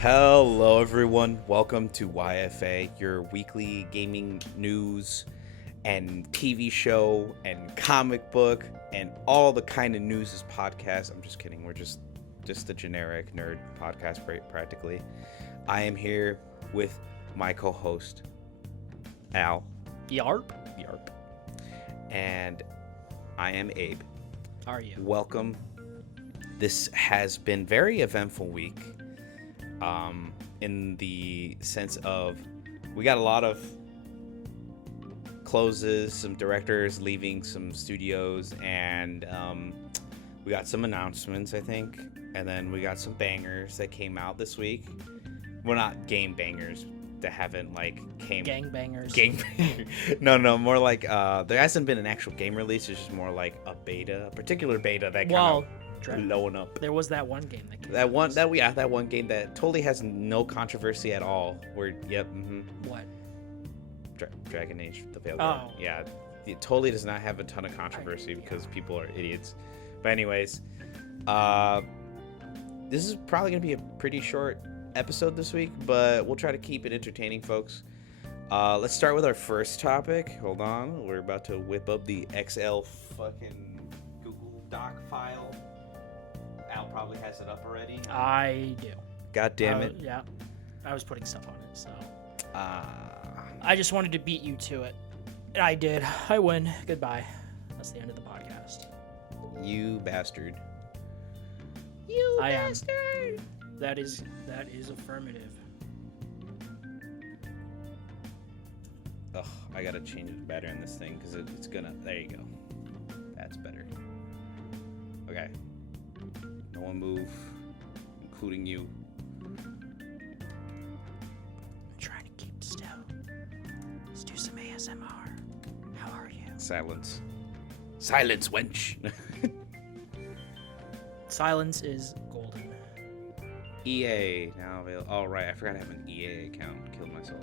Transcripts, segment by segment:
Hello, everyone. Welcome to YFA, your weekly gaming news and TV show and comic book and all the kind of news is podcast. I'm just kidding. We're just a generic nerd podcast, practically. I am here with my co-host, Al. Yarp. And I am Abe. How are you? Welcome. This has been very eventful week. In the sense of we got a lot of closes, some directors leaving some studios, and we got some announcements, I think, and then we got some bangers that came out this week. Well, not game bangers that haven't Gangbangers. No, more like there hasn't been an actual game release. It's just more like a particular beta that kind of blowing up. There was that one game that came that one game that totally has no controversy at all. What? Dragon Age the Veilguard. Oh. Yeah, it totally does not have a ton of controversy because people are idiots. But anyways, this is probably gonna be a pretty short episode this week, but we'll try to keep it entertaining, folks. Let's start with our first topic. Hold on, we're about to whip up the XL fucking Google Doc file. Al probably has it up already. I do. God damn it. Yeah. I was putting stuff on it, so. I just wanted to beat you to it. And I did. I win. Goodbye. That's the end of the podcast. You bastard. I bastard. That is affirmative. Ugh, I gotta change the battery in this thing because it's gonna. There you go. That's better. Okay. No one move, including you. I'm trying to keep still. Let's do some ASMR. How are you? Silence. Silence, wench. Silence is golden. EA now available. Oh, right. I forgot I have an EA account. Killed myself.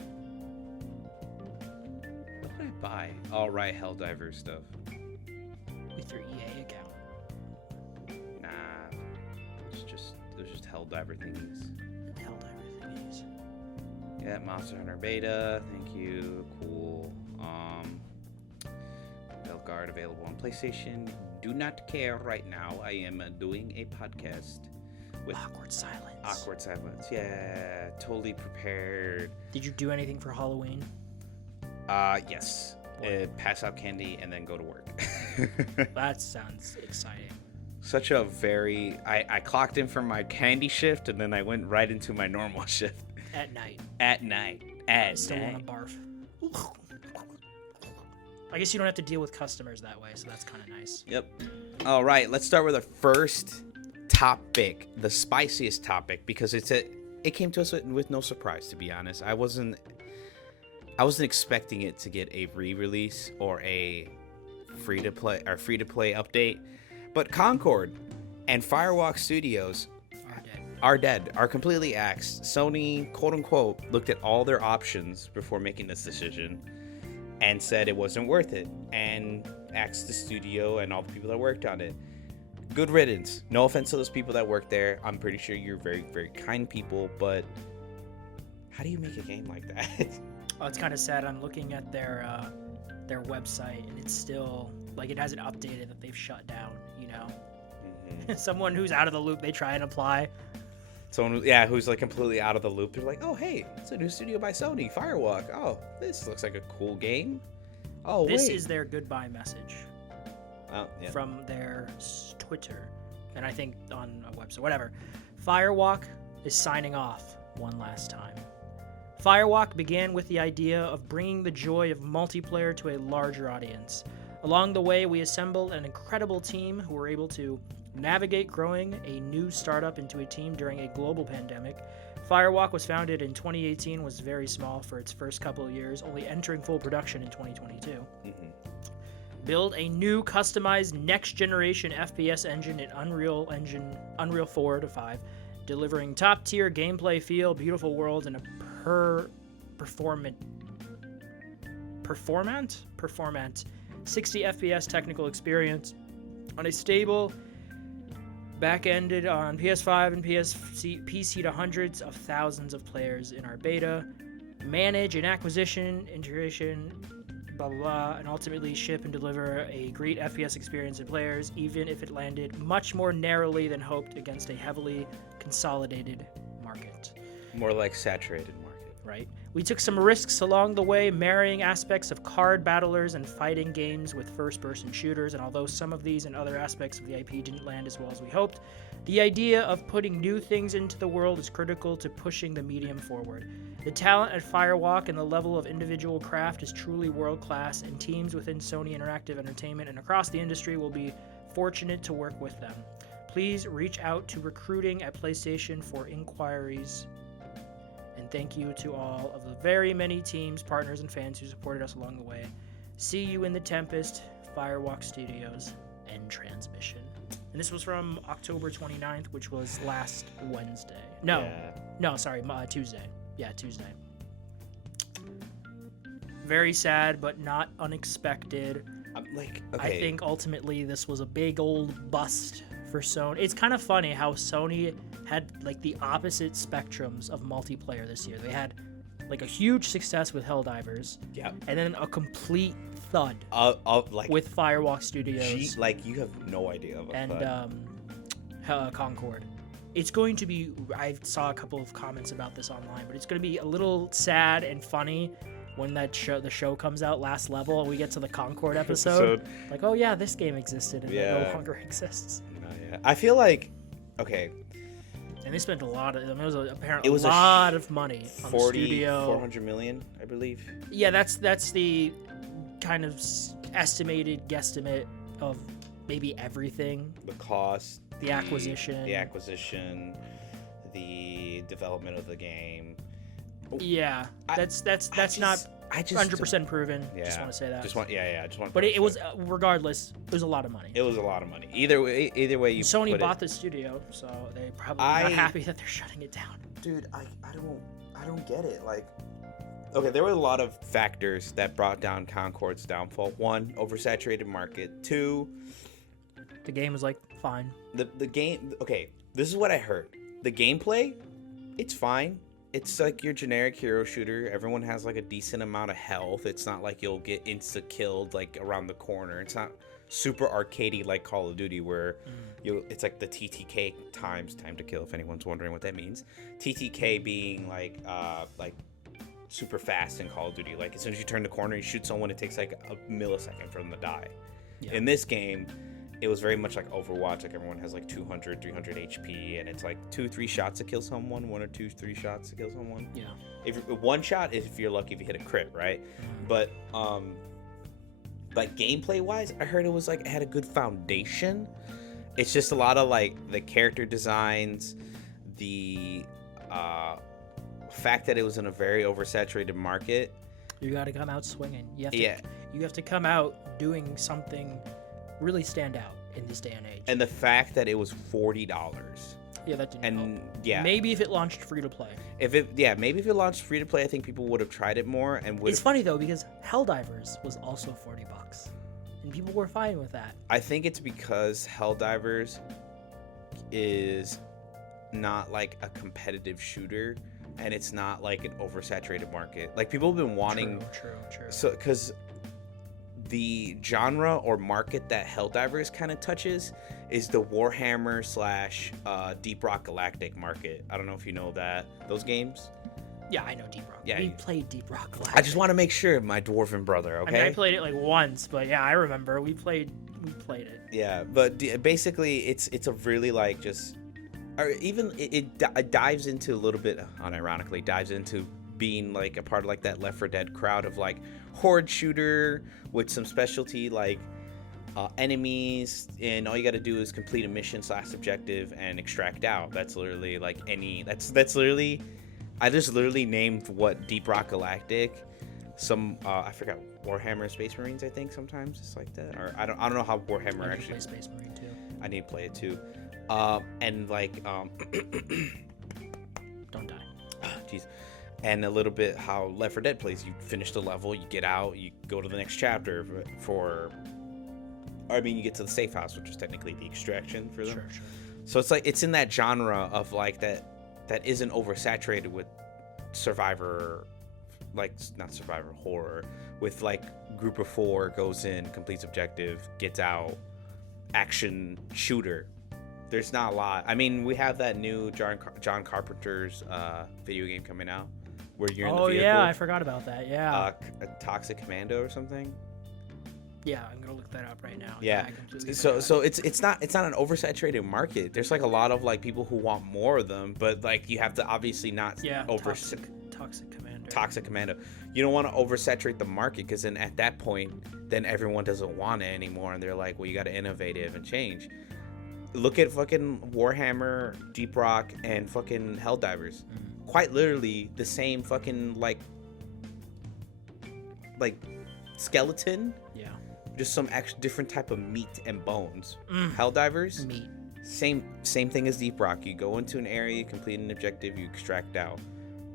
What did I buy? All right, Helldivers stuff. With your EA account. Nah. There's just Helldiver thingies. Helldiver thingies. Yeah, Monster Hunter Beta. Thank you. Cool. Veilguard available on PlayStation. Do not care right now. I am doing a podcast with Awkward silence. Awkward silence. Yeah, totally prepared. Did you do anything for Halloween? Yes. Pass out candy and then go to work. That sounds exciting. Such a very... I clocked in for my candy shift and then I went right into my normal shift. At night. I still want to barf. I guess you don't have to deal with customers that way, so that's kind of nice. Yep. All right, let's start with our first topic, the spiciest topic, because it came to us with no surprise, to be honest. I wasn't expecting it to get a re-release or a free-to-play update, but Concord and Firewalk Studios are completely axed. Sony, quote unquote, looked at all their options before making this decision and said it wasn't worth it, and axed the studio and all the people that worked on it. Good riddance. No offense to those people that work there. I'm pretty sure you're very, very kind people, but how do you make a game like that? Oh, it's kind of sad. I'm looking at their website, and it's still like it hasn't updated that they've shut down. You know, Someone who's out of the loop, they try and apply. Someone, who's like completely out of the loop. They're like, oh, hey, it's a new studio by Sony, Firewalk. Oh, this looks like a cool game. Oh, this is their goodbye message. Oh, yeah. From their Twitter, and I think on a website, whatever. Firewalk is signing off one last time. Firewalk began with the idea of bringing the joy of multiplayer to a larger audience. Along the way, we assembled an incredible team who were able to navigate growing a new startup into a team during a global pandemic. Firewalk was founded in 2018, was very small for its first couple of years, only entering full production in 2022. Build a new customized next-generation FPS engine in Unreal 4 to 5, delivering top-tier gameplay feel, beautiful worlds, and a performant 60 FPS technical experience on a stable Back-ended on PS5 and PC to hundreds of thousands of players in our beta. Manage an acquisition, integration, blah, blah, blah, and ultimately ship and deliver a great FPS experience to players, even if it landed much more narrowly than hoped against a heavily consolidated market. More like saturated market. Right? We took some risks along the way, marrying aspects of card battlers and fighting games with first-person shooters, and although some of these and other aspects of the IP didn't land as well as we hoped, the idea of putting new things into the world is critical to pushing the medium forward. The talent at Firewalk and the level of individual craft is truly world-class, and teams within Sony Interactive Entertainment and across the industry will be fortunate to work with them. Please reach out to recruiting at PlayStation for inquiries. And thank you to all of the very many teams, partners, and fans who supported us along the way. See you in the Tempest, Firewalk Studios, and Transmission. And this was from October 29th, which was last Wednesday. Tuesday. Yeah, Tuesday. Very sad, but not unexpected. I think ultimately this was a big old bust for Sony. It's kind of funny how Sony had like the opposite spectrums of multiplayer this year. They had like a huge success with Helldivers, and then a complete thud with Firewalk Studios. You have no idea of a and Concord. It's going to be. I saw a couple of comments about this online, but it's going to be a little sad and funny when the show comes out, Last Level, and we get to the Concord episode. Like, oh yeah, this game existed, and it no longer exists. I feel like, okay. And they spent a lot of. It was apparently a lot of money on the studio. 400 million, I believe. Yeah, that's the kind of estimated guesstimate of maybe everything. The cost, the acquisition, the development of the game. Yeah, that's not 100% proven. Yeah. Just want to say that. I just want. But it was regardless. It was a lot of money. It was a lot of money. Either way, you. Sony bought the studio, so they probably not happy that they're shutting it down. Dude, I don't get it. Like, okay, there were a lot of factors that brought down Concord's downfall. One, oversaturated market. Two, the game was like fine. The game. Okay, this is what I heard. The gameplay, it's fine. It's like your generic hero shooter. Everyone has like a decent amount of health. It's not like you'll get insta-killed like around the corner. It's not super arcadey like Call of Duty where it's like the TTK time to kill, if anyone's wondering what that means. TTK being like super fast in Call of Duty. Like as soon as you turn the corner, you shoot someone, it takes like a millisecond for them to die. Yeah. In this game, it was very much like Overwatch. Like everyone has like 200, 300 HP, and it's like 2-3 shots to kill someone, 1 or 2-3 shots to kill someone. Yeah. If one shot, if you're lucky, if you hit a crit, right? But like gameplay wise, I heard it had a good foundation. It's just a lot of like the character designs, the fact that it was in a very oversaturated market. You got to come out swinging. You have to come out doing something really stand out in this day and age. And the fact that it was $40. Yeah, that didn't help. Yeah. Maybe if it launched free to play. Maybe if it launched free to play, I think people would have tried it more and would. It's funny though because Helldivers was also $40, and people were fine with that. I think it's because Helldivers is not like a competitive shooter, and it's not like an oversaturated market. Like people have been wanting. True. So because the genre or market that Helldivers kind of touches is the Warhammer / Deep Rock Galactic market. I don't know if you know those games. Yeah, I know Deep Rock. Yeah, we played Deep Rock Galactic. I just want to make sure, my dwarven brother. Okay. I mean, I played it like once, but yeah, I remember we played it. Yeah, but basically, it's a really like just, or even it dives into a little bit, unironically, dives into being like a part of like that Left 4 Dead crowd of like horde shooter with some specialty like enemies, and all you got to do is complete a mission / objective and extract out. That's literally like that's literally, I just literally named what Deep Rock Galactic, some I forgot, Warhammer Space Marines, I think sometimes it's like that, or I don't know how Warhammer actually. Play Space Marine too. I need to play it too, and like don't die. Jeez. And a little bit how Left 4 Dead plays. You finish the level, you get out, you go to the next chapter you get to the safe house, which is technically the extraction for them. Sure. So it's like it's in that genre of like that isn't oversaturated with survivor, like not survivor horror, with like group of 4 goes in, completes objective, gets out, action shooter. There's not a lot. I mean, we have that new John Carpenter's video game coming out where you're in the vehicle. Yeah, I forgot about that. Yeah. A Toxic Commando or something. Yeah, I'm gonna look that up right now. Yeah. So it's not an oversaturated market. There's like a lot of like people who want more of them, but like you have to obviously not Toxic Commando. You don't want to oversaturate the market because then at that point, then everyone doesn't want it anymore, and they're like, well, you got to innovative and change. Look at fucking Warhammer, Deep Rock, and fucking Helldivers. Quite literally the same fucking like skeleton. Yeah. Just some actual different type of meat and bones. Helldivers, meat. Same thing as Deep Rock. You go into an area, you complete an objective, you extract out.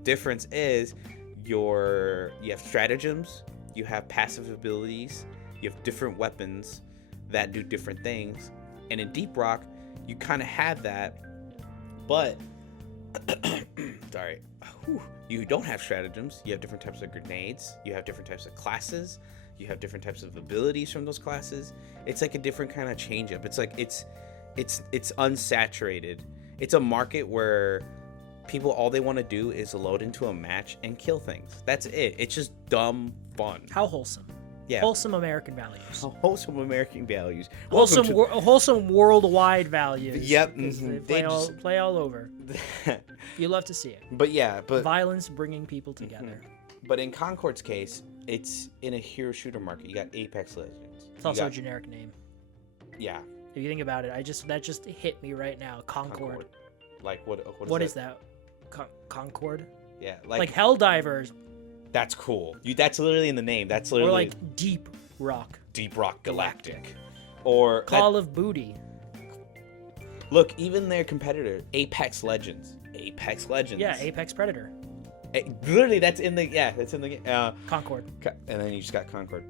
Difference is you have stratagems, you have passive abilities, you have different weapons that do different things. And in Deep Rock, you kind of have that, but sorry, you don't have stratagems. You have different types of grenades. You have different types of classes. You have different types of abilities from those classes. It's like a different kind of change up. It's like it's unsaturated. It's a market where people, all they want to do is load into a match and kill things. That's it. It's just dumb fun. How wholesome. Yeah. Wholesome American values. Wholesome American values. Wholesome worldwide values. Yep. They play all over. You love to see it. But yeah, violence bringing people together. But in Concord's case, it's in a hero shooter market. You got Apex Legends. It's also a generic name. Yeah. If you think about it, that just hit me right now. Concord. Like what is that? Concord? Yeah, like Helldivers. That's cool. That's literally in the name. That's literally. Or like Deep Rock. Deep Rock Galactic. Or Call of Booty. Look, even their competitor, Apex Legends. Apex Legends. Yeah, Apex Predator. Literally, that's in the Concord. And then you just got Concord.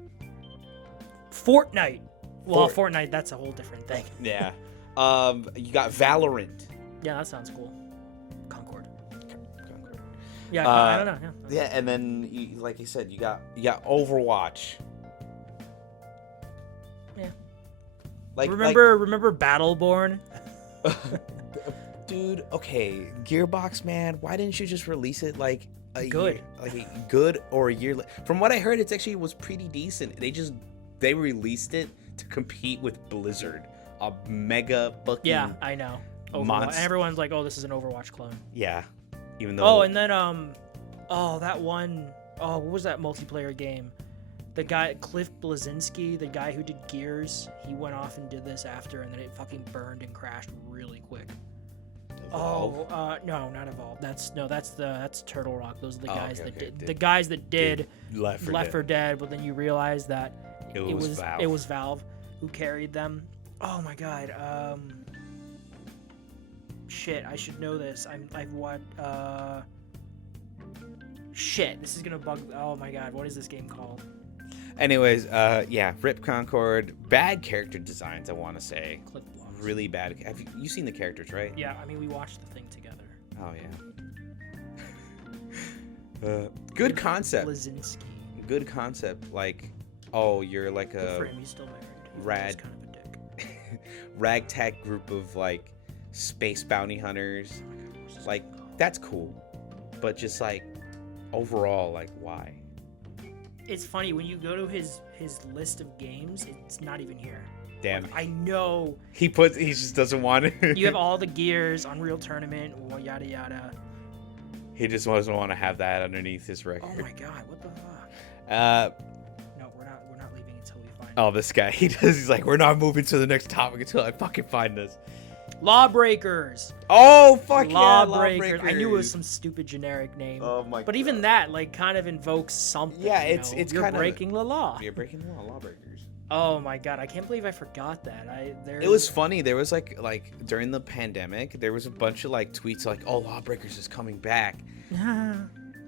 Fortnite. Well, Fortnite, that's a whole different thing. Yeah. You got Valorant. Yeah, that sounds cool. Concord. Yeah, I don't know. Yeah, and then like you said, you got Overwatch. Yeah. Remember Battleborn? Dude, okay, Gearbox, man, why didn't you just release it like a good or a year? From what I heard, it was pretty decent. They released it to compete with Blizzard, a mega fucking. Yeah, I know. And everyone's like, "Oh, this is an Overwatch clone." Yeah, even though. Oh, and then that one. Oh, what was that multiplayer game? The guy Cliff Bleszinski, the guy who did Gears, he went off and did this after, and then it fucking burned and crashed really quick. Evolve? No, not Evolve. That's Turtle Rock. Those are the guys that the guys that did Left 4 Dead, but then you realize that it was Valve who carried them. Oh my god. Shit, I should know this. I've watched. Shit, this is gonna bug. Oh my god, what is this game called? Anyways, yeah, Rip Concord. Bad character designs, I want to say. Click blocks. Really bad. Have you seen the characters, right? Yeah, I mean we watched the thing together. Oh yeah. Good concept. Bleszinski. Good concept. Like, oh, you're like Good for him, he's still married. He's kind of a dick. Ragtag group of like space bounty hunters. Like, that's cool, but just like overall, like, why? It's funny when you go to his list of games, it's not even here. Damn. Like, I know He just doesn't want it. you have all the gears, Unreal Tournament, yada yada. He just doesn't want to have that underneath his record. Oh my god, what the fuck? No, we're not leaving until we find. Oh, this guy. He's like, we're not moving to the next topic until I fucking find this. Lawbreakers. Oh fuck Lawbreakers. I knew it was some stupid generic name. Oh my god. But even that like kind of invokes something. Yeah, you it's know? You're kind of breaking the law. You're breaking the law, Lawbreakers. Oh my god, I can't believe I forgot that. It was funny. There was like during the pandemic, there was a bunch of like tweets like, "Oh, Lawbreakers is coming back." It's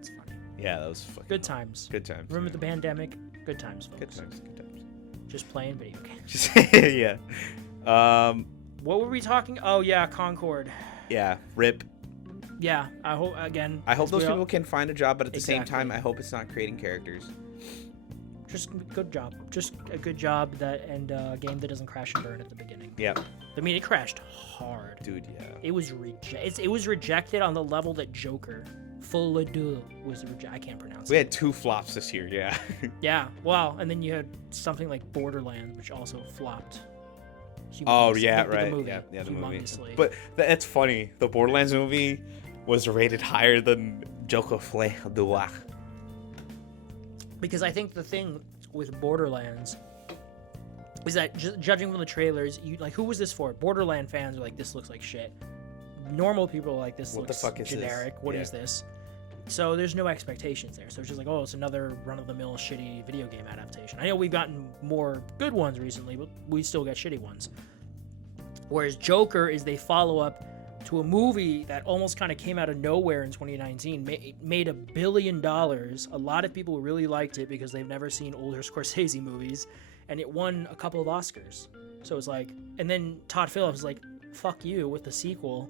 funny. Yeah, that was fucking good times. Good times. Remember the pandemic? Good times, folks. Good times. Good times. Just playing video games. Yeah. What were we talking? Oh yeah, Concord. Yeah, rip. Yeah, I hope again. I hope those people can find a job, but at the same Exactly. time, I hope it's not creating characters. Just good job. Just a good job and a game that doesn't crash and burn at the beginning. Yeah. I mean, it crashed hard. Dude, yeah. It was it was rejected on the level that Joker, Full Ado, was rejected. I can't pronounce We it. had 2 flops this year, yeah. Yeah, well, and then you had something like Borderlands, which also flopped. Oh, humongously. yeah, The right. movie, Yeah, the movie. humongously. But that's funny. The Borderlands movie was rated higher than Joker Fle de War. Because I think the thing with Borderlands is that judging from the trailers, you like, who was this for? Borderland fans are like, this looks like shit. Normal people are like, this What the looks fuck is generic. this? What is this? So there's no expectations there. So it's just like, oh, it's another run-of-the-mill shitty video game adaptation. I know we've gotten more good ones recently, but we still get shitty ones. Whereas Joker is they follow up to a movie that almost kind of came out of nowhere in 2019, made $1 billion. A lot of people really liked it because they've never seen older Scorsese movies, and it won a couple of Oscars. So it's like, and then Todd Phillips was like, fuck you with the sequel.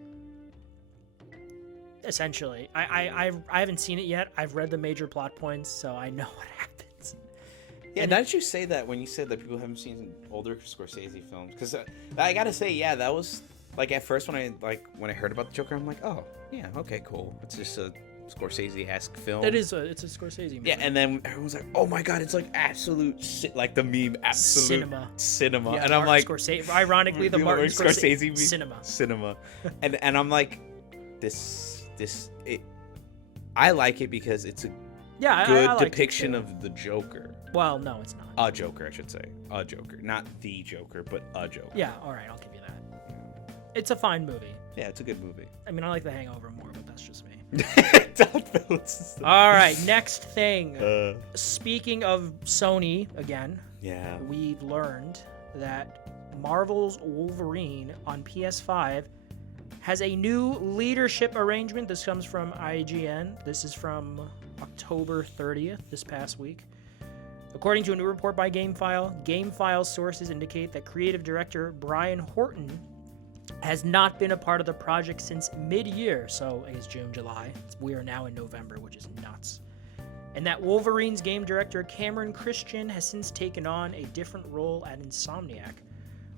Essentially, I haven't seen it yet. I've read the major plot points, so I know what happens. Yeah, now that you say that, when you said that people haven't seen older Scorsese films, because I gotta say, yeah, that was like at first when I heard about the Joker, I'm like, oh yeah, okay, cool. It's just a Scorsese-esque film. It's a Scorsese movie. Yeah, and then everyone's like, oh my god, it's like absolute shit, like the meme, absolute cinema. Yeah, and I'm Martin like, Scorsese. Ironically, the Martin Scorsese movie, cinema. and I'm like, I like it because it's a good I depiction of the Joker. Well, no, it's not. A Joker, I should say. A Joker. Not the Joker, but a Joker. Yeah, alright, I'll give you that. It's a fine movie. Yeah, it's a good movie. I mean, I like The Hangover more, but that's just me. Alright, next thing. Speaking of Sony, again, yeah, we've learned that Marvel's Wolverine on PS5 has a new leadership arrangement. This comes from IGN. This is from October 30th, this past week. According to a new report by GameFile sources indicate that creative director Brian Horton has not been a part of the project since mid-year, so I guess June, July. We are now in November, which is nuts. And that Wolverine's game director Cameron Christian has since taken on a different role at Insomniac.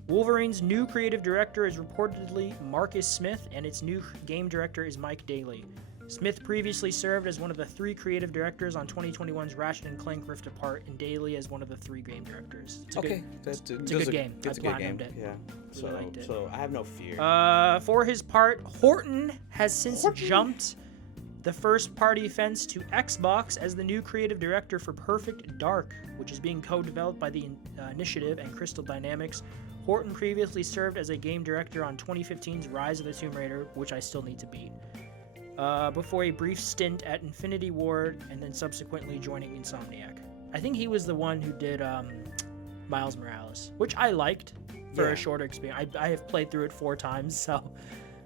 Wolverine's new creative director is reportedly Marcus Smith, and its new game director is Mike Daly. Smith previously served as one of the 3 creative directors on 2021's Ratchet & Clank Rift Apart, and Daly as one of the 3 game directors. It's a good game. It's a good game. It's a good game. It. Yeah. Really liked it. So I have no fear. For his part, Horton has since jumped the first-party fence to Xbox as the new creative director for Perfect Dark, which is being co-developed by the Initiative and Crystal Dynamics. Horton previously served as a game director on 2015's Rise of the Tomb Raider, which I still need to beat, before a brief stint at Infinity Ward and then subsequently joining Insomniac. I think he was the one who did Miles Morales, which I liked for a shorter experience. I have played through it 4 times, so...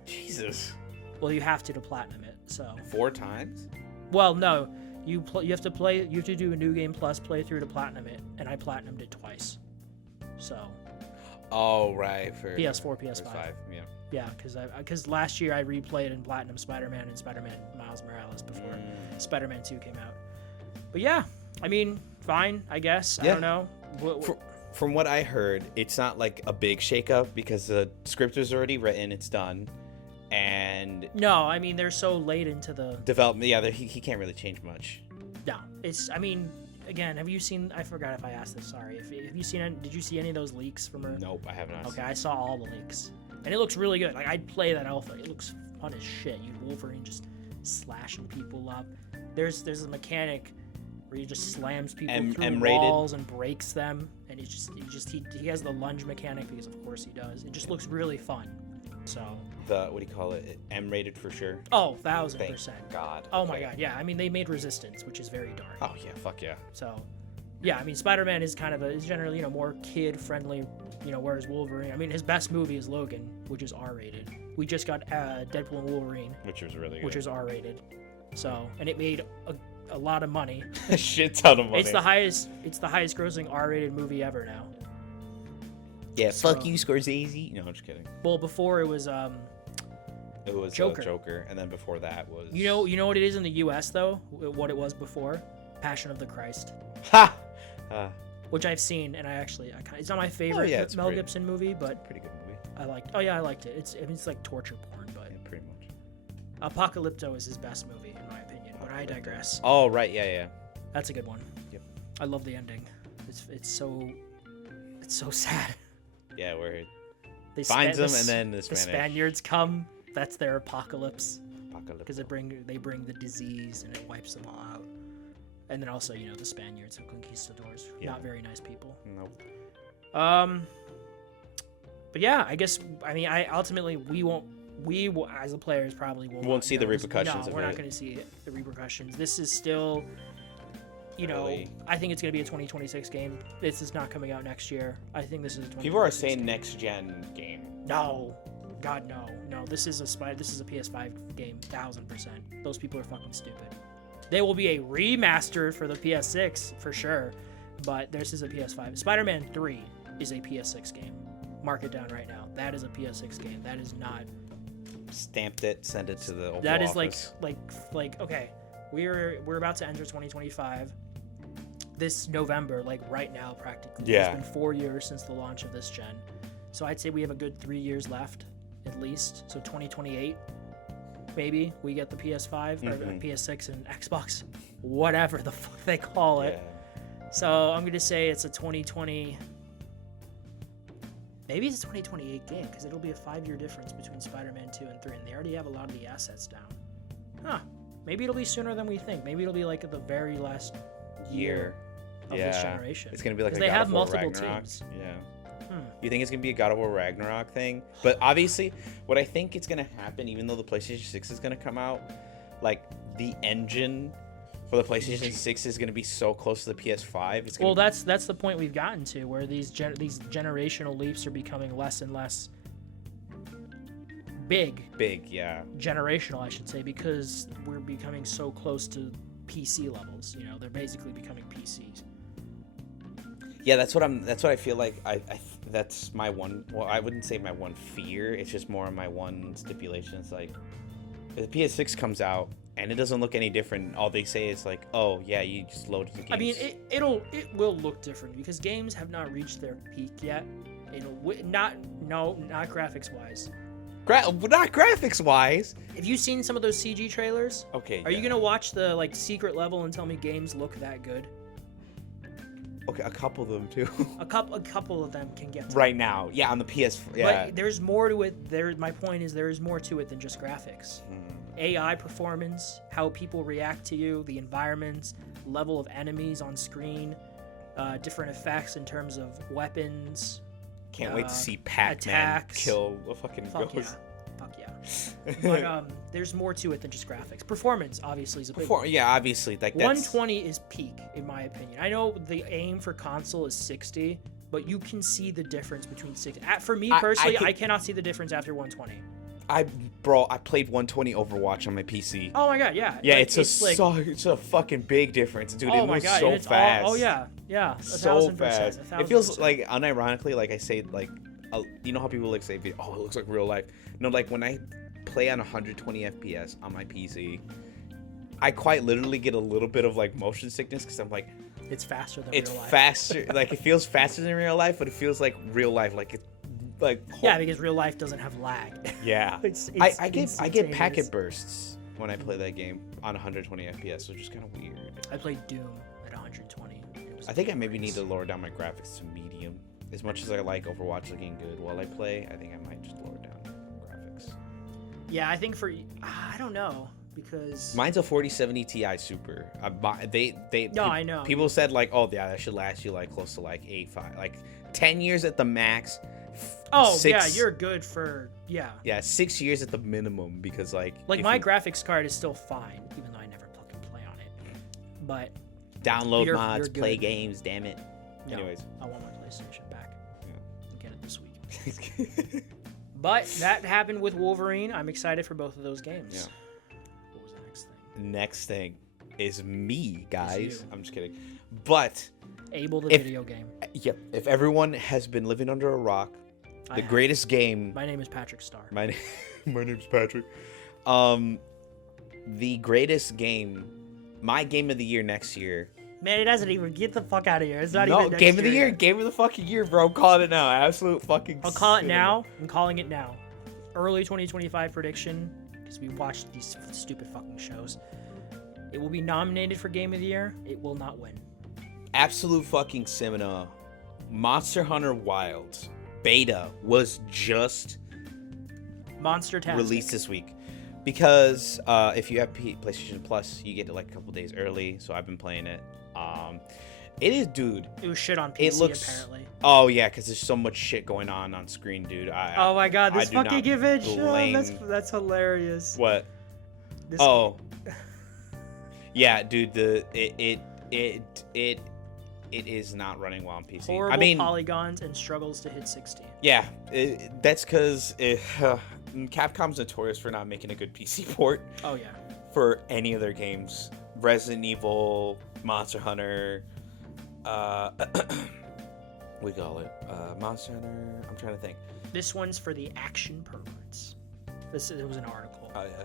Jesus. Well, you have to platinum it, so... 4 times? Well, no. You have to do a New Game Plus playthrough to platinum it, and I platinumed it twice. So... Oh, right. For PS4, PS5. Yeah. Yeah, because last year I replayed and platinum Spider-Man and Spider-Man Miles Morales before Spider-Man 2 came out. But yeah, I mean, fine, I guess. Yeah. I don't know. From what I heard, it's not like a big shakeup because the script is already written, it's done, and... No, I mean, they're so late into the... development, yeah, he can't really change much. No, it's, I mean... Again, have you seen? I forgot if I asked this. Sorry. Have you seen? Did you see any of those leaks from her? Nope, I have not. Okay, I saw all the leaks, and it looks really good. Like I'd play that alpha. It looks fun as shit. You Wolverine just slashing people up. There's a mechanic where he just slams people through walls and breaks them, and he has the lunge mechanic because of course he does. It just looks really fun. So. What do you call it? M-rated for sure. Oh, 1000%. God. Oh my God, yeah. I mean, they made Resistance, which is very dark. Oh yeah, fuck yeah. So, yeah, I mean, Spider-Man is is generally more kid-friendly, whereas Wolverine. I mean, his best movie is Logan, which is R-rated. We just got Deadpool and Wolverine, which was really good. Which is R-rated. So, and it made a lot of money. A shit ton of money. It's the highest grossing R-rated movie ever now. Yeah, fuck So- you, Scorsese. No, I'm just kidding. Well, before it was It was Joker. Joker, and then before that was you know what it is in the U.S. though. What it was before, Passion of the Christ, Ha. which I've seen, and it's not my favorite yeah, it's Mel pretty- Gibson movie, but Pretty good movie. I liked it. It's like torture porn, but Yeah, pretty much. Apocalypto is his best movie in my opinion. But I digress. Oh right, yeah. That's a good one. Yep. I love the ending. It's so sad. Yeah, where it They finds spa- them, the and then the the Spanish Spaniards come. That's their apocalypse apocalypse. because they bring the disease and it wipes them all out. And then also the Spaniards and conquistadors, Yeah. not very nice people. Nope. But yeah, I guess I ultimately we as the players probably Won't see the know this- repercussions No, of we're not it. going to see the repercussions. This is still, Early. I think it's going to be a 2026 game. This is not coming out next year. I think this is a 2026 People are saying game. next gen game. No, God no. This is a PS5 game, 1000%. Those people are fucking stupid. They will be a remaster for the PS6 for sure, but this is a PS5. Spider-Man 3 is a PS6 game. Mark it down right now. That is a PS6 game. That is not. Stamped it, send it to the Oval That is Office. like okay. We're about to enter 2025. This November, like right now, practically. Yeah. It's been 4 years since the launch of this gen, so I'd say we have a good 3 years left, at least. So 2028, maybe we get the PS5 or Mhm. PS6 and Xbox, whatever the fuck they call it. Yeah. So I'm gonna say it's a 2020. Maybe it's a 2028 game because it'll be a 5-year difference between Spider-Man 2 and 3, and they already have a lot of the assets down. Huh? Maybe it'll be sooner than we think. Maybe it'll be like the very last year of this generation. It's gonna be like a 'Cause they God have of War multiple Ragnarok. teams. Yeah. Hmm. You think it's gonna be a God of War Ragnarok thing? But obviously, what I think it's gonna happen, even though the PlayStation 6 is gonna come out, like the engine for the PlayStation 6 is gonna be so close to the PS5. It's gonna Well, that's the point we've gotten to, where these generational leaps are becoming less and less big. big, yeah. Generational, I should say, because we're becoming so close to PC levels. They're basically becoming PCs. Yeah, that's what I feel like. That's my one. Well, I wouldn't say my one fear. It's just more my one stipulation. It's like if the PS6 comes out and it doesn't look any different, all they say is like, "Oh yeah, you just loaded the games." I mean, it will look different because games have not reached their peak yet. Not graphics wise. not graphics wise. Have you seen some of those CG trailers? Okay. Are you gonna watch the secret level and tell me games look that good? Okay, a couple of them too. A couple of them can get to right now, yeah, on the PS. Yeah. But there's more to it. My point is there is more to it than just graphics. AI performance, how people react to you, the environments, level of enemies on screen, different effects in terms of weapons. Can't wait to see Pac-Man attacks. kill a fucking Fuck ghost. yeah. But there's more to it than just graphics. Performance obviously is a big one. Yeah, obviously, like that's 120 is peak in my opinion. I know the aim for console is 60, but you can see the difference between 60. For me personally, I cannot see the difference after 120. I played 120 Overwatch on my PC. Oh my god, yeah. Yeah, Like, it's a fucking big difference, dude. Oh It my moves god, so and it's fast. oh yeah, 1000%, fast. 1000%. It feels like, unironically, like I say, like you know how people like say, "Oh, it looks like real life." No, like when I play on 120 FPS on my PC, I quite literally get a little bit of like motion sickness because I'm like, it's faster than it's real life. faster. Like it feels faster than real life, but it feels like real life. Like it's like Yeah, because real life doesn't have lag. yeah. It's I get instantaneous. packet bursts when I play that game on 120 FPS, which is kind of weird. I played Doom at 120. It was I think I maybe need to lower down my graphics to medium. As much as I like Overwatch looking good while I play, I think I might just lower down graphics. Yeah, I think I don't know because Mine's a 4070 Ti Super. I know. People said like, oh yeah, that should last you like close to like 10 years at the max. Yeah, you're good for Yeah, 6 years at the minimum because like my graphics card is still fine, even though I never fucking play on it. But download you're mods, play good. games, damn it. No, Anyways. I want my PlayStation back. Yeah. I'll get it this week. But that happened with Wolverine. I'm excited for both of those games. Yeah. What was the next thing? Next thing is me, guys. you. I'm just kidding. But Able the If- video game. Yep. If everyone has been living under a rock, the greatest game. My name is Patrick Starr. My name's Patrick. The greatest game, my game of the year next year. Man, it doesn't even get the fuck out of here. It's not No, even next game of the year, yet. game of the fucking year, bro. I'm calling it now. Absolute fucking. I'll call it cinema. now. I'm calling it now. Early 2025 prediction, because we watched these stupid fucking shows. It will be nominated for Game of the Year. It will not win. Absolute fucking cinema. Monster Hunter Wilds beta was just Monster Tastic. released this week. Because if you have PlayStation Plus, you get it like a couple days early. So I've been playing it. It is, dude. It was shit on PC, It looks. apparently. Oh yeah, because there's so much shit going on screen, dude. Oh my god, this I do not fucking image. Oh, blame- that's hilarious. What? This Oh. Yeah, dude. It is not running well on PC. horrible I mean, polygons and struggles to hit 60. yeah, that's because Capcom's notorious for not making a good PC port Oh yeah. for any of their games. Resident Evil, Monster Hunter, we call it Monster Hunter. I'm trying to think. This one's for the action perverts. It was an article. Oh yeah.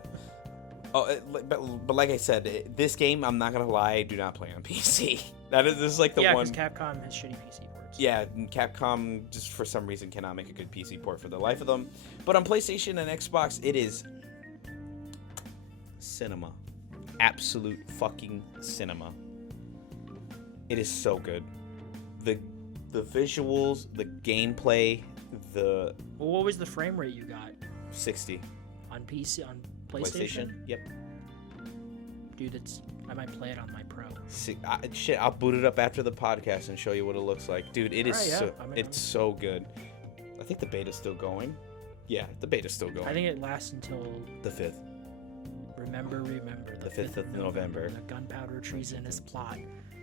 Oh, but like I said, this game, I'm not gonna lie, I do not play on PC. This is like the Yeah, one. because Capcom has shitty PC ports. Yeah, Capcom just for some reason cannot make a good PC port for the life of them. But on PlayStation and Xbox, it is cinema. Absolute fucking cinema. It is so good. The visuals, the gameplay, the Well, what was the frame rate you got 60 on PC on PlayStation? Yep. Dude, I might play it on my Pro. Shit, I'll boot it up after the podcast and show you what it looks like, dude. It is Alright, yeah, so I'm in. it's so good. I think the beta's still going. Yeah, the beta's still going. I think it lasts until the 5th. Remember The 5th of November. The gunpowder treasonous plot.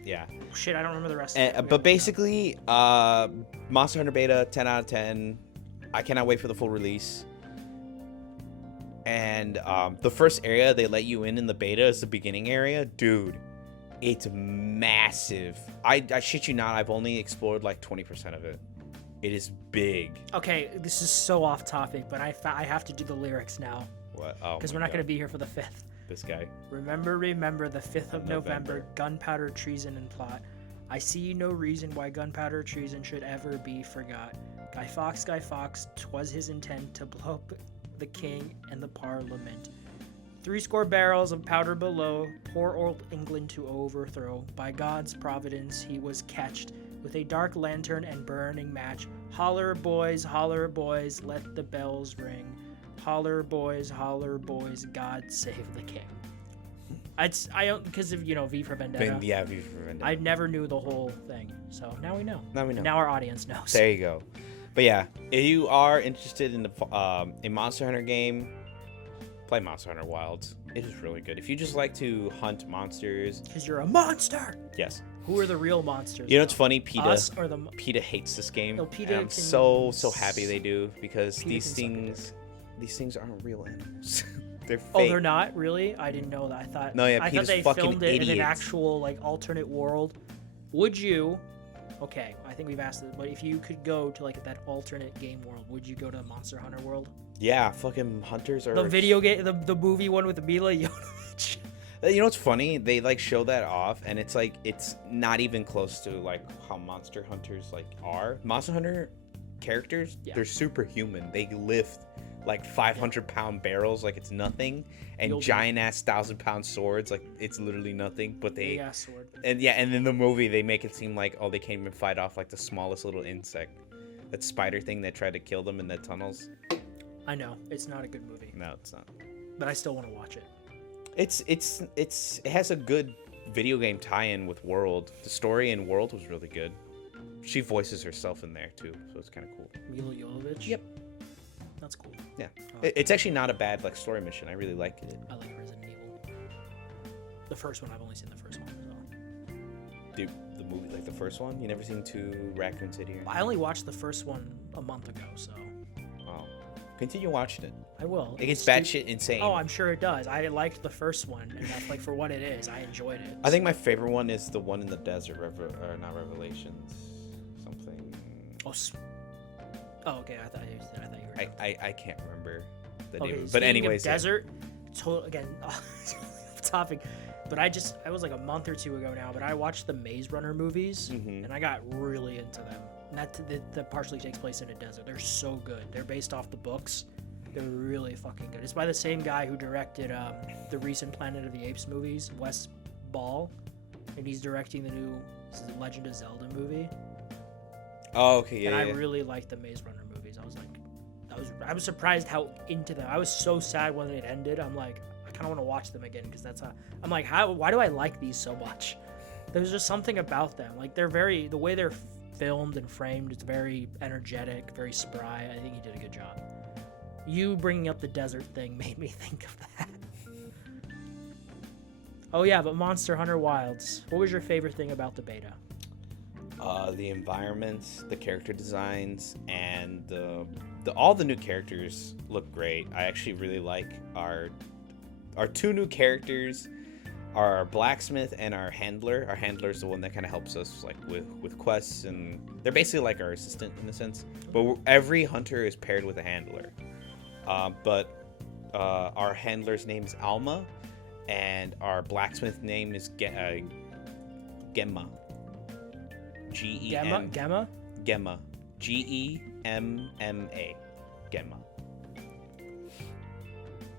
Yeah. Shit, I don't remember the rest of it. But basically, Monster Hunter beta, 10 out of 10. I cannot wait for the full release. And the first area they let you in the beta is the beginning area. Dude, it's massive. I shit you not, I've only explored like 20% of it. It is big. Okay, this is so off topic, but I have to do the lyrics now. What? Oh, Because we're not going to be here for the 5th. This guy. Remember, the 5th of November, gunpowder treason and plot. I see no reason why gunpowder treason should ever be forgot. Guy Fawkes, 'twas his intent to blow up the king and the parliament. 70 barrels of powder below, poor old England to overthrow. By God's providence he was catched, with a dark lantern and burning match. Holler boys, let the bells ring. Holler boys, God save the king. I don't, because of, V for Vendetta. Yeah, V for Vendetta. I never knew the whole thing, so now we know. Now we know. Now our audience knows. There you go. But yeah, if you are interested in a Monster Hunter game, play Monster Hunter Wilds. It is really good. If you just like to hunt monsters, Because you're a monster. yes. Who are the real monsters? You know what's though? funny? PETA. Us or the PETA hates this game. No, and PETA I'm can- so happy they do, because PETA these can suck things aren't real animals. They're fake. Oh, they're not really. I didn't know that. I thought. No, yeah, I thought PETA's they fucking filmed it in an idiots. actual like alternate world. Would you? Okay, I think we've asked it, but if you could go to like that alternate game world, would you go to Monster Hunter World? Yeah, fucking hunters are. The video game, the movie one with Mila Jovovich. You know what's funny? They like show that off, and it's like it's not even close to like how Monster Hunters like are. Monster Hunter characters, Yeah. they're superhuman. They lift like 500-pound barrels like it's nothing, and You'll be- giant ass 1,000-pound swords like it's literally nothing. But they Big ass sword. and yeah, and in the movie they make it seem like they can't even fight off like the smallest little insect, that spider thing that tried to kill them in the tunnels. I know it's not a good movie, No, it's not. but I still want to watch it. It has a good video game tie-in with World. The story in World was really good. She voices herself in there too, so it's kind of cool. Mila Jovovich. Yep. That's cool. Yeah, Oh. it's actually not a bad like story mission. I really liked it. I like Resident Evil. The first one, I've only seen the first one. So. Dude, the movie, like the first one, you never seen 2 Raccoon City? I only watched the first one a month ago, so Wow. Continue watching it. I will. It gets batshit insane. Oh, I'm sure it does. I liked the first one, and that's like for what it is. I enjoyed it. I think my favorite one is the one in the desert. Not Revelations. Something. Oh, okay. I thought you were. I can't remember the Okay, name. But anyways, desert. Again, off topic. But I was like a month or two ago now. But I watched the Maze Runner movies, and I got really into them. And that partially takes place in a desert. They're so good. They're based off the books. They're really fucking good. It's by the same guy who directed the recent Planet of the Apes movies, Wes Ball, and he's directing the new Legend of Zelda movie. Oh, okay, yeah. And I really liked the Maze Runner movies. I was surprised how into them. I was so sad when it ended. I'm like, I kind of want to watch them again because I'm like, why do I like these so much? There's just something about them. Like the way they're filmed and framed, it's very energetic, very spry. I think he did a good job. You bringing up the desert thing made me think of that. Oh yeah, but Monster Hunter Wilds. What was your favorite thing about the beta? The environments, the character designs, and all the new characters look great. I actually really like our two new characters, our blacksmith and our handler. Our handler is the one that kind of helps us like with quests, and they're basically like our assistant in a sense. But every hunter is paired with a handler. But our handler's name is Alma, and our blacksmith name is Gemma. G-E-M. Gemma? Gemma. G-E-M-M-A. Gemma.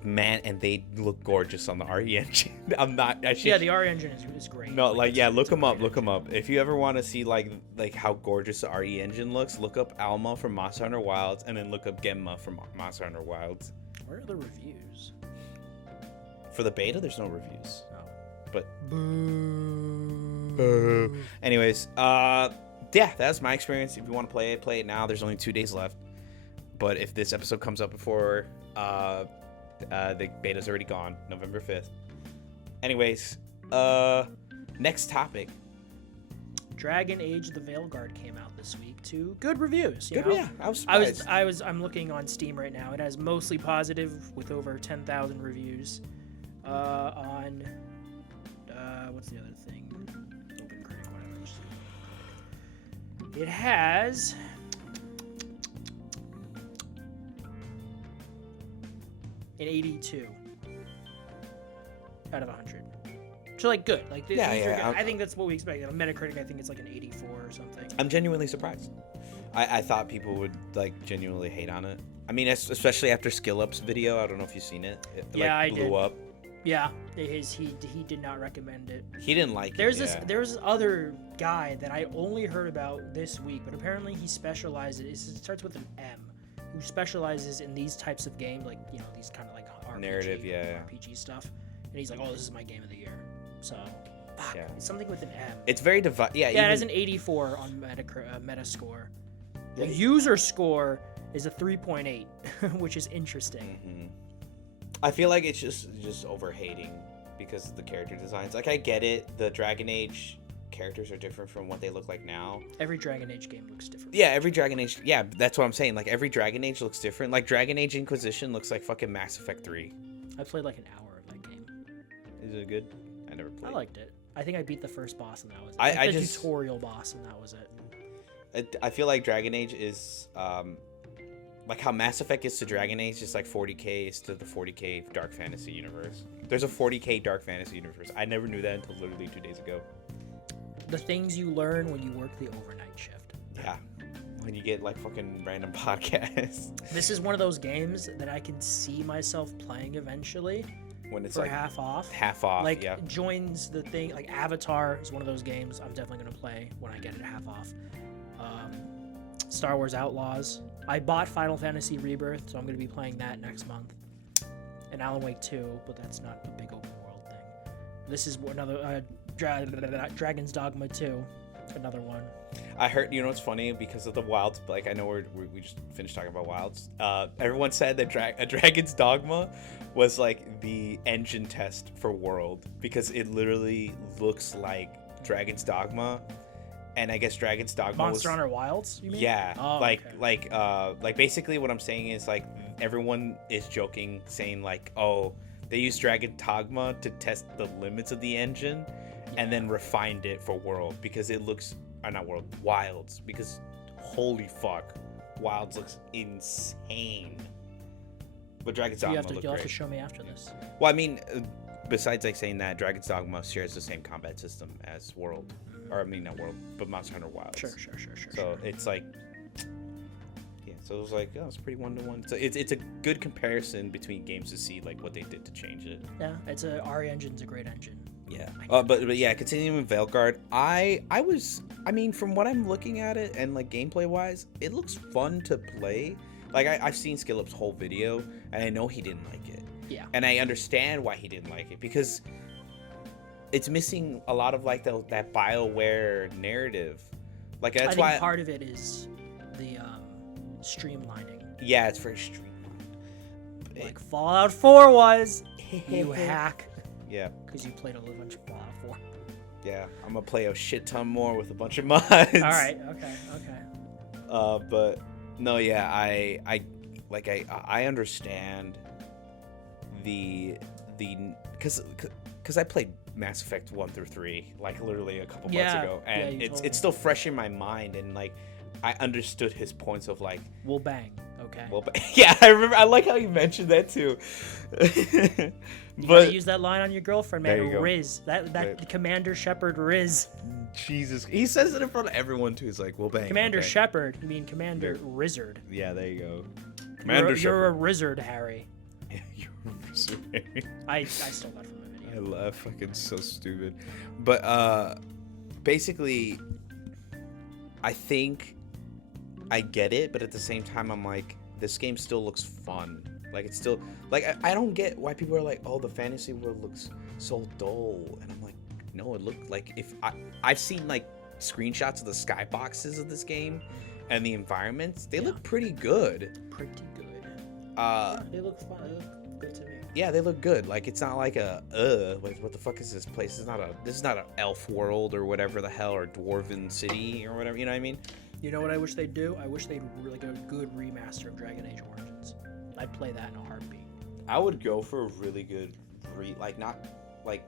Man, and they look gorgeous on the RE engine. Yeah, the RE engine is great. No, like yeah, look them up. Look them up. If you ever want to see like how gorgeous the RE engine looks, look up Alma from Monster Hunter Wilds, and then look up Gemma from Monster Hunter Wilds. Where are the reviews? For the beta, there's no reviews. Oh. But Boo. Anyways, yeah, that's my experience. If you want to play it now. There's only 2 days left. But if this episode comes up before the beta's already gone, November 5th. Anyways, next topic. Dragon Age: The Veilguard came out this week too. Good reviews. You Good, know? yeah. I was surprised. I'm looking on Steam right now. It has mostly positive with over 10,000 reviews. On what's the other thing? Open Critic, whatever. It has an 82 out of 100. So like good. Like these are good. I think that's what we expect. On Metacritic, I think it's like an 84 or something. I'm genuinely surprised. I thought people would like genuinely hate on it. I mean, especially after Skill Up's video. I don't know if you've seen it. It blew up. Yeah, he did not recommend it. He didn't like it. There's this other guy that I only heard about this week, but apparently he specializes. It starts with an M, who specializes in these types of games, like these kind of like narrative, RPG stuff. And he's like, oh, this is my game of the year. So, fuck, it's something with an M. It's very divided. Yeah, it has an 84 on Metascore. The user score is a 3.8, which is interesting. Mm-hmm. I feel like it's just overhating because of the character designs. Like, I get it. The Dragon Age characters are different from what they look like now. Every Dragon Age game looks different. Yeah, every Dragon Age. Yeah, that's what I'm saying. Like, every Dragon Age looks different. Like, Dragon Age Inquisition looks like fucking Mass Effect 3. I played like an hour of that game. Is it good? I never played. I liked it. I think I beat the first boss and that was it. I the tutorial boss and that was it. I feel like Dragon Age is like how Mass Effect is to Dragon Age, just like 40K is to the 40K Dark Fantasy universe. There's a 40K Dark Fantasy universe. I never knew that until literally 2 days ago. The things you learn when you work the overnight shift. Yeah. When you get like fucking random podcasts. This is one of those games that I can see myself playing eventually. When it's for like half off. Half off, like, yeah. Joins the thing. Like Avatar is one of those games I'm definitely going to play when I get it half off. Star Wars Outlaws. I bought Final Fantasy Rebirth, so I'm going to be playing that next month. And Alan Wake 2, but that's not a big open world thing. This is another Dragon's Dogma 2, another one. I heard, what's funny, because of the Wilds, like I know we just finished talking about Wilds. Everyone said that Dragon's Dogma was like the engine test for World, because it literally looks like Dragon's Dogma. And I guess Dragon's Dogma Monster Hunter Wilds, you mean? Yeah. Oh, like basically what I'm saying is like everyone is joking, saying like, oh, they used Dragon Dogma to test the limits of the engine, and then refined it for World because it looks, not World, Wilds, because holy fuck, Wilds looks insane. But Dragon's Dogma You'll have to show me after this. Well, I mean, besides like saying that, Dragon's Dogma shares the same combat system as World, or I mean not World, but Monster Hunter Wilds. Sure. So it's like, yeah. So it was like, oh, it's pretty 1-to-1. So it's a good comparison between games to see like what they did to change it. Yeah, RE engine's a great engine. Yeah. But yeah, continuing with Veilguard, I mean, from what I'm looking at it and like gameplay wise, it looks fun to play. Like I've seen Skillup's whole video, and I know he didn't like it. Yeah. And I understand why he didn't like it, because it's missing a lot of like that BioWare narrative. Like that's why part of it is the streamlining. Yeah, it's very streamlined. Like Fallout 4 was. You hack. Yeah. Because you played a little bunch of Fallout 4. Yeah, I'm gonna play a shit ton more with a bunch of mods. All right. Okay. But no, yeah, I understand the because I played Mass Effect 1 through 3 like literally a couple months ago, and it's still fresh in my mind, and like I understood his points of like, we'll bang, okay. Yeah, I remember. I like how you mentioned that too. You gotta use that line on your girlfriend, man. There you go. Riz, that Right. Commander Shepard Riz. Jesus, he says it in front of everyone too. He's like, "We'll bang." Commander okay. Shepard. You mean Commander Rizzard? Yeah, there you go. You're a Rizzard, Harry. Yeah, you're a Rizzard. I stole that from the video. I love fucking so stupid, but basically, I think I get it, but at the same time, I'm like, this game still looks fun. Like it's still like I don't get why people are like, oh, the fantasy world looks so dull, and I'm like, no, it looked like if I've seen like screenshots of the skyboxes of this game and the environments, they look pretty good. Pretty good. They look fun. They look good to me. Yeah, they look good. Like it's not like like what the fuck is this place? This is not an elf world or whatever the hell, or dwarven city or whatever. You know what I mean? You know what I wish they'd do? I wish they'd really go a good remaster of Dragon Age Origins. I'd play that in a heartbeat. I would go for a really good not like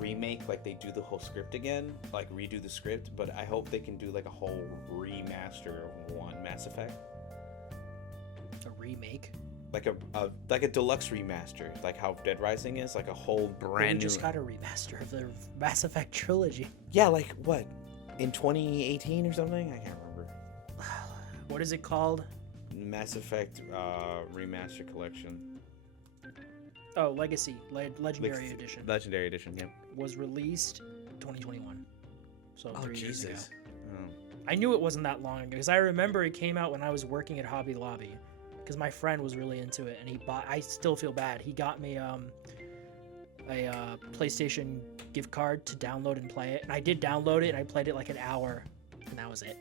remake, like they do the whole script again, like redo the script, but I hope they can do like a whole remaster of one Mass Effect. A remake? Like a deluxe remaster, like how Dead Rising is, like a whole brand new. We just got a remaster of the Mass Effect trilogy. Yeah, like what? In 2018 or something? I can't remember. What is it called? Mass Effect Remaster Collection. Oh, Legacy, Legendary Edition. Legendary Edition, yeah. Was released 2021. So 3 years ago. Oh. I knew it wasn't that long ago because I remember it came out when I was working at Hobby Lobby. Because my friend was really into it, and he bought. I still feel bad. He got me a PlayStation gift card to download and play it, and I did download it, and I played it like an hour, and that was it.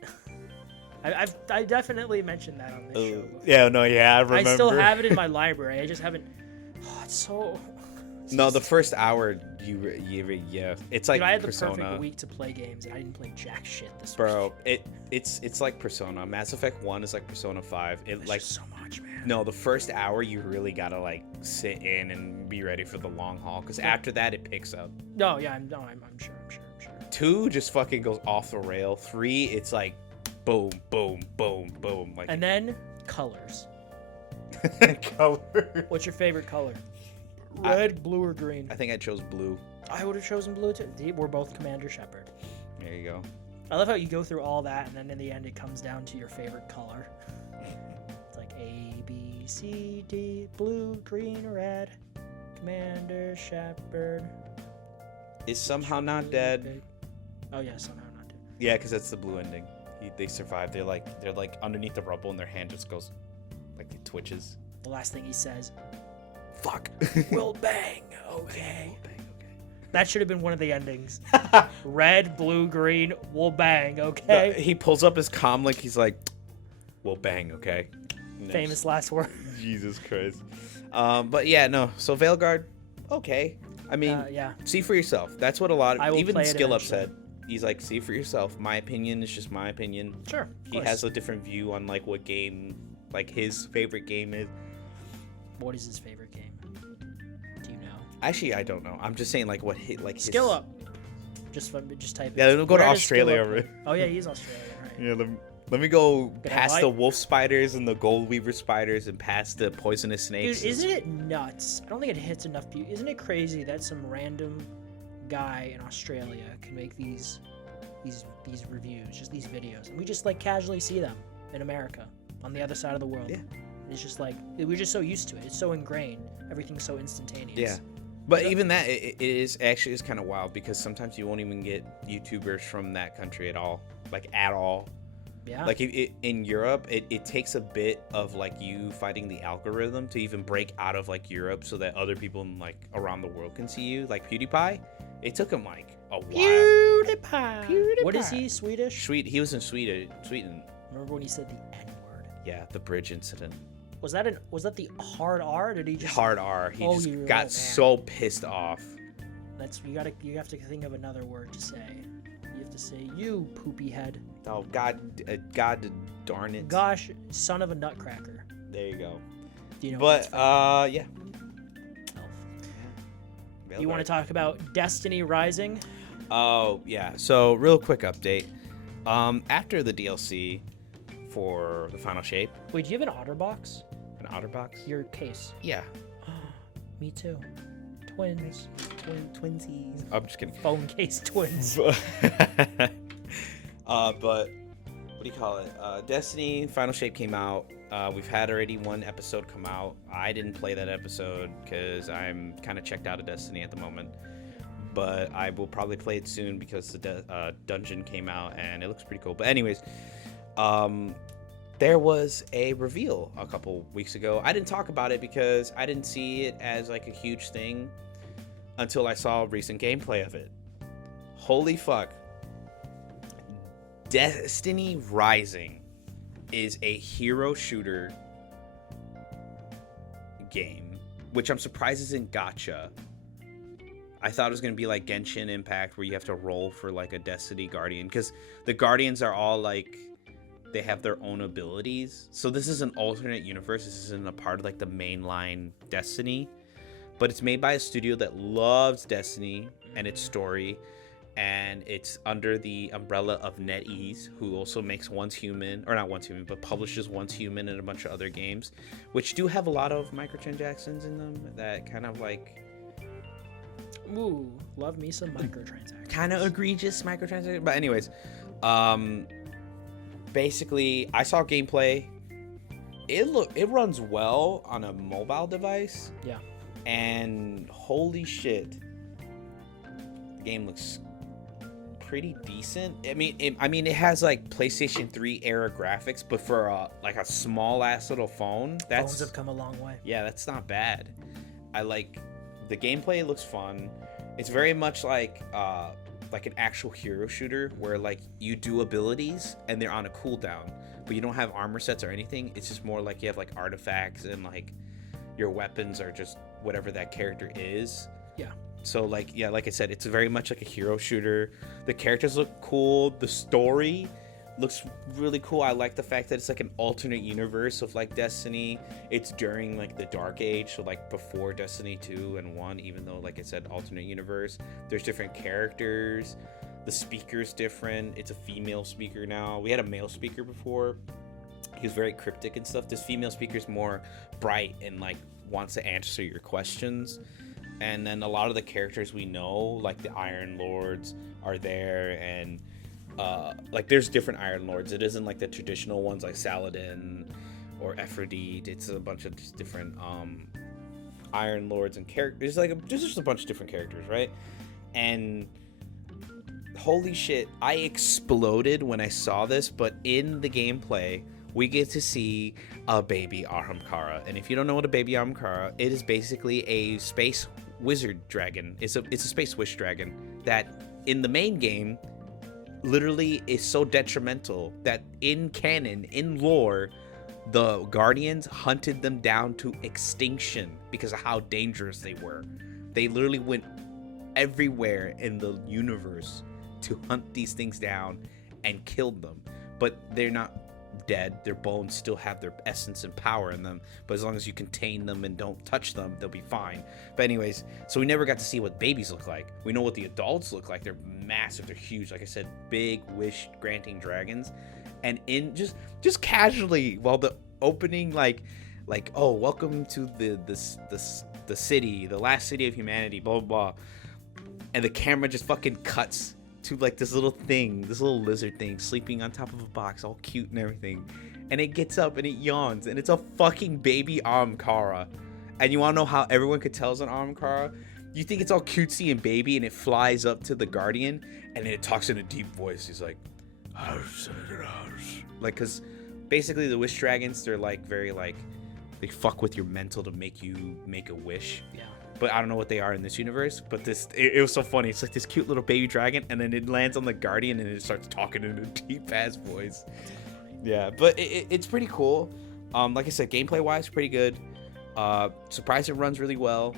I definitely mentioned that on this show before. Yeah, no, yeah, I remember. I still have it in my library. I just haven't. Oh, it's so. No, the first hour, yeah, it's like I had the Persona. perfect week to play games, and I didn't play jack shit this week. It's like Persona. Mass Effect 1 is like Persona 5. There's like just so much, man. No, the first hour you really gotta like sit in and be ready for the long haul, because after that it picks up. No, yeah, I'm sure. 2 just fucking goes off the rail. 3, it's like boom, boom, boom, boom. Like, and then colors. Color. What's your favorite color? Red, blue, or green? I think I chose blue. I would have chosen blue too. We're both Commander Shepard. There you go. I love how you go through all that, and then in the end it comes down to your favorite color. It's like A, B, C, D, blue, green, red. Commander Shepard. Is somehow not dead. Oh yeah, somehow not dead. Yeah, because that's the blue ending. They survive. They're like underneath the rubble, and their hand just goes, like it twitches. The last thing he says. Fuck. We'll bang, okay. That should have been one of the endings. Red, blue, green, we'll bang, okay. He pulls up his comm link. He's like, "We'll bang, okay." Famous last word. Jesus Christ. But yeah, no. So Veilguard, okay. I mean, yeah. See for yourself. That's what a lot of even Skill Up eventually. said. He's like, see for yourself. My opinion is just my opinion. Sure. He has a different view on like what game, like his favorite game is. What is his favorite game? Do you know? Actually, I don't know. I'm just saying, like, what hit, like his... Skill Up. Just type. Yeah, we'll go to Where does Australia Skill Up over. live? Oh yeah, he's Australian, right? Yeah, let me go Good past invite. the wolf spiders and the gold weaver spiders and past the poisonous snakes. Dude, isn't it nuts? I don't think it hits enough people. Isn't it crazy that some random guy in Australia can make these reviews, just these videos, and we just like casually see them in America on the other side of the world? Yeah. It's just like we're just so used to it. It's so ingrained. Everything's so instantaneous. Yeah. But even that, it is kind of wild because sometimes you won't even get YouTubers from that country at all. Like, at all. Yeah. Like, in Europe, it takes a bit of, like, you fighting the algorithm to even break out of, like, Europe so that other people, like, around the world can see you. Like, PewDiePie, it took him, like, a while. PewDiePie. What is he? Swedish? He was in Sweden. Remember when he said the N-word? Yeah, the bridge incident. Was that the hard R? Or did he just Hard R. He just man. got so pissed off. You have to think of another word to say. You have to say, "You poopy head." Oh, God darn it. Gosh, son of a nutcracker. There you go. Do you know? But yeah. You want to talk about Destiny Rising? Oh yeah. So real quick update. After the DLC for the Final Shape, Wait, do you have an OtterBox? an OtterBox. Your case. Yeah. Me too. Twins. Twinsies. I'm just kidding. Phone case twins. But what do you call it? Destiny Final Shape came out. We've had already one episode come out. I didn't play that episode because I'm kind of checked out of Destiny at the moment. But I will probably play it soon because the dungeon came out and it looks pretty cool. But anyways, there was a reveal a couple weeks ago. I didn't talk about it because I didn't see it as like a huge thing until I saw recent gameplay of it. Holy fuck. Destiny Rising is a hero shooter game, which I'm surprised isn't gacha. I thought it was going to be like Genshin Impact where you have to roll for like a Destiny Guardian, because the Guardians are all like, they have their own abilities. So this is an alternate universe. This isn't a part of like the mainline Destiny, but it's made by a studio that loves Destiny and its story, and it's under the umbrella of NetEase, who also makes Once Human, or not Once Human, but publishes Once Human and a bunch of other games, which do have a lot of microtransactions in them that kind of like, Ooh, love me some microtransactions. kind of egregious microtransactions. But anyways, basically I saw gameplay. It runs well on a mobile device. Yeah. And holy shit, the game looks pretty decent. I mean, it has like PlayStation 3 era graphics, but for like a small ass little phone, Phones have come a long way. yeah, that's not bad. I like the gameplay. Looks fun. It's very much like an actual hero shooter where like you do abilities and they're on a cooldown, but you don't have armor sets or anything. It's just more like you have like artifacts and like your weapons are just whatever that character is. Yeah. So like, yeah, like I said, it's very much like a hero shooter. The characters look cool. The story looks really cool. I like the fact that it's like an alternate universe of like Destiny. It's during like the Dark Age, so like before Destiny 2 and 1, even though like I said alternate universe. There's different characters. The speaker's different. It's a female speaker now. We had a male speaker before. He was very cryptic and stuff. This female speaker's more bright and like wants to answer your questions. And then a lot of the characters we know, like the Iron Lords, are there, and like there's different Iron Lords. It isn't like the traditional ones like Saladin or Aphrodite. It's a bunch of just different Iron Lords and characters. There's just a bunch of different characters, right? And holy shit, I exploded when I saw this. But in the gameplay, we get to see a baby Ahamkara. And if you don't know what a baby Ahamkara, it is basically a space wizard dragon. It's a space wish dragon that in the main game literally is so detrimental that in canon, in lore, the Guardians hunted them down to extinction because of how dangerous they were. They literally went everywhere in the universe to hunt these things down and killed them. But they're not dead, their bones still have their essence and power in them, but as long as you contain them and don't touch them, they'll be fine. But anyways, so we never got to see what babies look like. We know what the adults look like. They're massive, they're huge, like I said, big wish granting dragons. And in just casually, while the opening like oh, welcome to the city, the last city of humanity, blah blah blah, and the camera just fucking cuts to like this little lizard thing sleeping on top of a box, all cute and everything, and it gets up and it yawns, and it's a fucking baby Ahamkara. And you want to know how everyone could tell it's an Ahamkara? You think it's all cutesy and baby, and it flies up to the guardian, and then it talks in a deep voice. He's like, like, because basically the wish dragons, they're like very like, they fuck with your mental to make you make a wish. Yeah. But I don't know what they are in this universe. But it was so funny. It's like this cute little baby dragon, and then it lands on the guardian, and it starts talking in a deep ass voice. Yeah, but it's pretty cool. Like I said, gameplay wise, pretty good. Surprised it runs really well.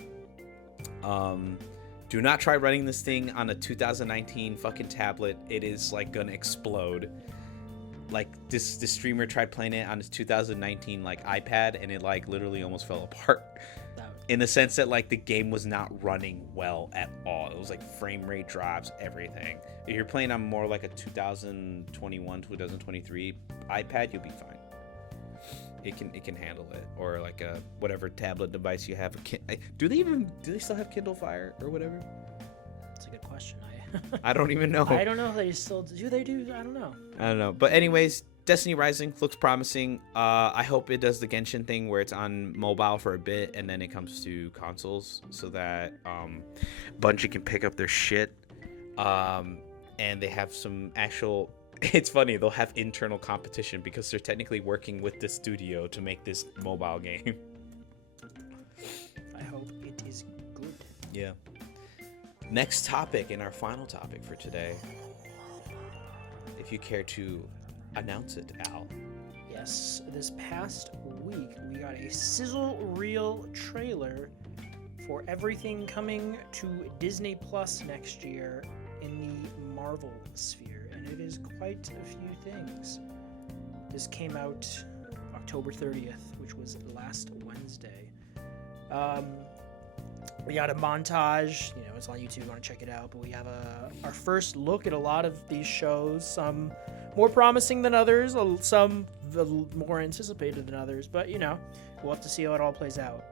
Do not try running this thing on a 2019 fucking tablet. It is like gonna explode. Like this streamer tried playing it on his 2019 like iPad, and it like literally almost fell apart. In the sense that like the game was not running well at all. It was like frame rate drops, everything. If you're playing on more like a 2021, 2023 iPad, you'll be fine. It can handle it, or like a whatever tablet device you have. Do they still have Kindle Fire or whatever? That's a good question. I don't even know. I don't know if they still do. They do. I don't know. But anyways, Destiny Rising looks promising. I hope it does the Genshin thing where it's on mobile for a bit and then it comes to consoles, so that Bungie can pick up their shit. And they have some actual. It's funny, they'll have internal competition because they're technically working with the studio to make this mobile game. I hope it is good. Yeah. Next topic, and our final topic for today. If you care to announce it, Al. Yes, this past week we got a sizzle reel trailer for everything coming to Disney Plus next year in the Marvel sphere, and it is quite a few things. This came out October 30th, which was last Wednesday. We got a montage, it's on YouTube, you want to check it out, but we have our first look at a lot of these shows, some more promising than others, some more anticipated than others, but we'll have to see how it all plays out.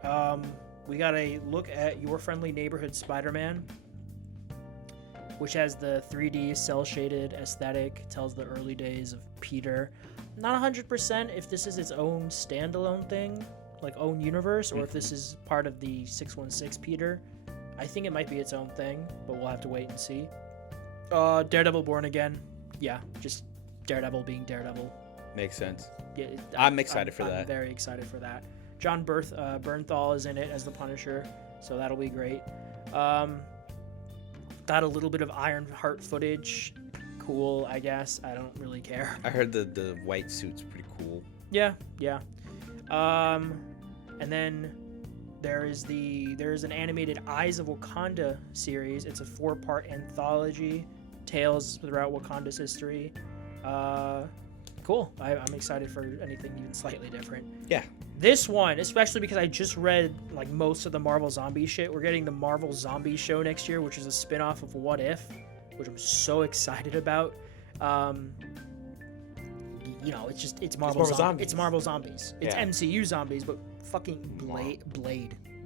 We got a look at Your Friendly Neighborhood Spider-Man, which has the 3D cel-shaded aesthetic, tells the early days of Peter. Not 100% if this is its own standalone thing, like own universe, or if this is part of the 616 Peter. I think it might be its own thing, but we'll have to wait and see. Daredevil Born Again. Yeah, just Daredevil being Daredevil. Makes sense. Yeah, I'm excited for that. I'm very excited for that. John Bernthal is in it as the Punisher, so that'll be great. Got a little bit of Ironheart footage. Cool, I guess. I don't really care. I heard the white suit's pretty cool. Yeah. And then there's an animated Eyes of Wakanda series. It's a 4-part anthology, tales throughout Wakanda's history. Cool. I'm excited for anything even slightly different. Yeah. This one, especially because I just read like most of the Marvel Zombie shit. We're getting the Marvel Zombie show next year, which is a spin-off of What If, which I'm so excited about. It's Marvel Zombies. It's Marvel Zombies. It's MCU zombies, but fucking Blade.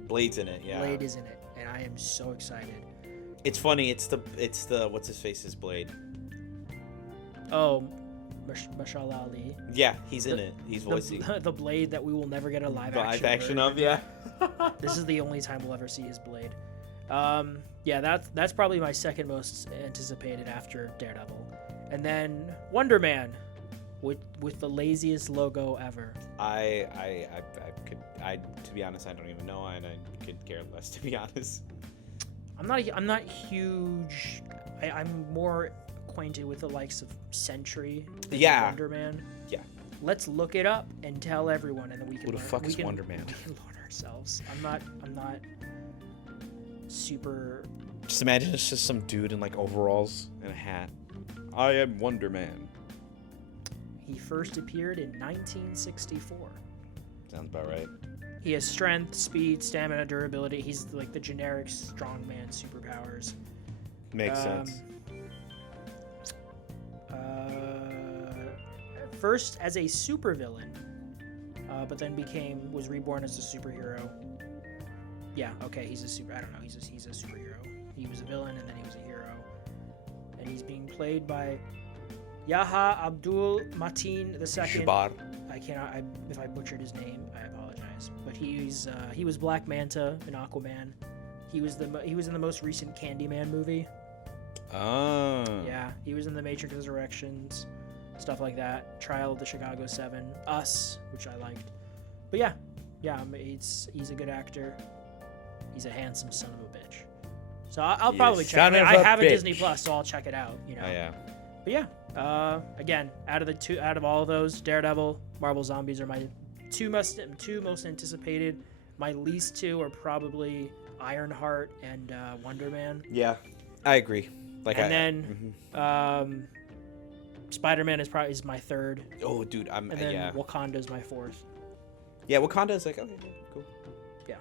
Blade's in it, yeah. Blade is in it, and I am so excited. It's funny. It's the what's his face's Blade. Oh, Mashallah Ali. Yeah, he's in it. He's voicing the Blade that we will never get a live action of. Yeah. This is the only time we'll ever see his Blade. That's probably my second most anticipated after Daredevil, and then Wonder Man, with the laziest logo ever. To be honest, I don't even know, and I could care less, to be honest. I'm not huge. I'm more acquainted with the likes of Sentry. Wonder Man. Yeah. Let's look it up and tell everyone, and then we can. Who the fuck is Wonder Man? We can learn ourselves. I'm not super. Just imagine it's just some dude in like overalls and a hat. I am Wonder Man. He first appeared in 1964. Sounds about right. He has strength, speed, stamina, durability. He's like the generic strongman superpowers. Makes sense. First as a supervillain, but then was reborn as a superhero. Yeah, okay, I don't know, he's a superhero. He was a villain and then he was a hero. And he's being played by Yaha Abdul Mateen II. Shabar. If I butchered his name, I apologize. But he was Black Manta in Aquaman. He was in the most recent Candyman movie. Oh. Yeah, he was in the Matrix Resurrections, stuff like that. Trial of the Chicago 7, Us, which I liked. But yeah, he's a good actor. He's a handsome son of a bitch. So I'll probably check it out. I have a Disney Plus, so I'll check it out. You know. Oh yeah. But yeah, again, out of all of those, Daredevil, Marvel Zombies are my two most anticipated. My least two are probably Ironheart and Wonder Man. Yeah, I agree. Spider-Man is my third. Oh, dude, and then Wakanda's my fourth. Yeah, Wakanda's like, okay, cool. Yeah.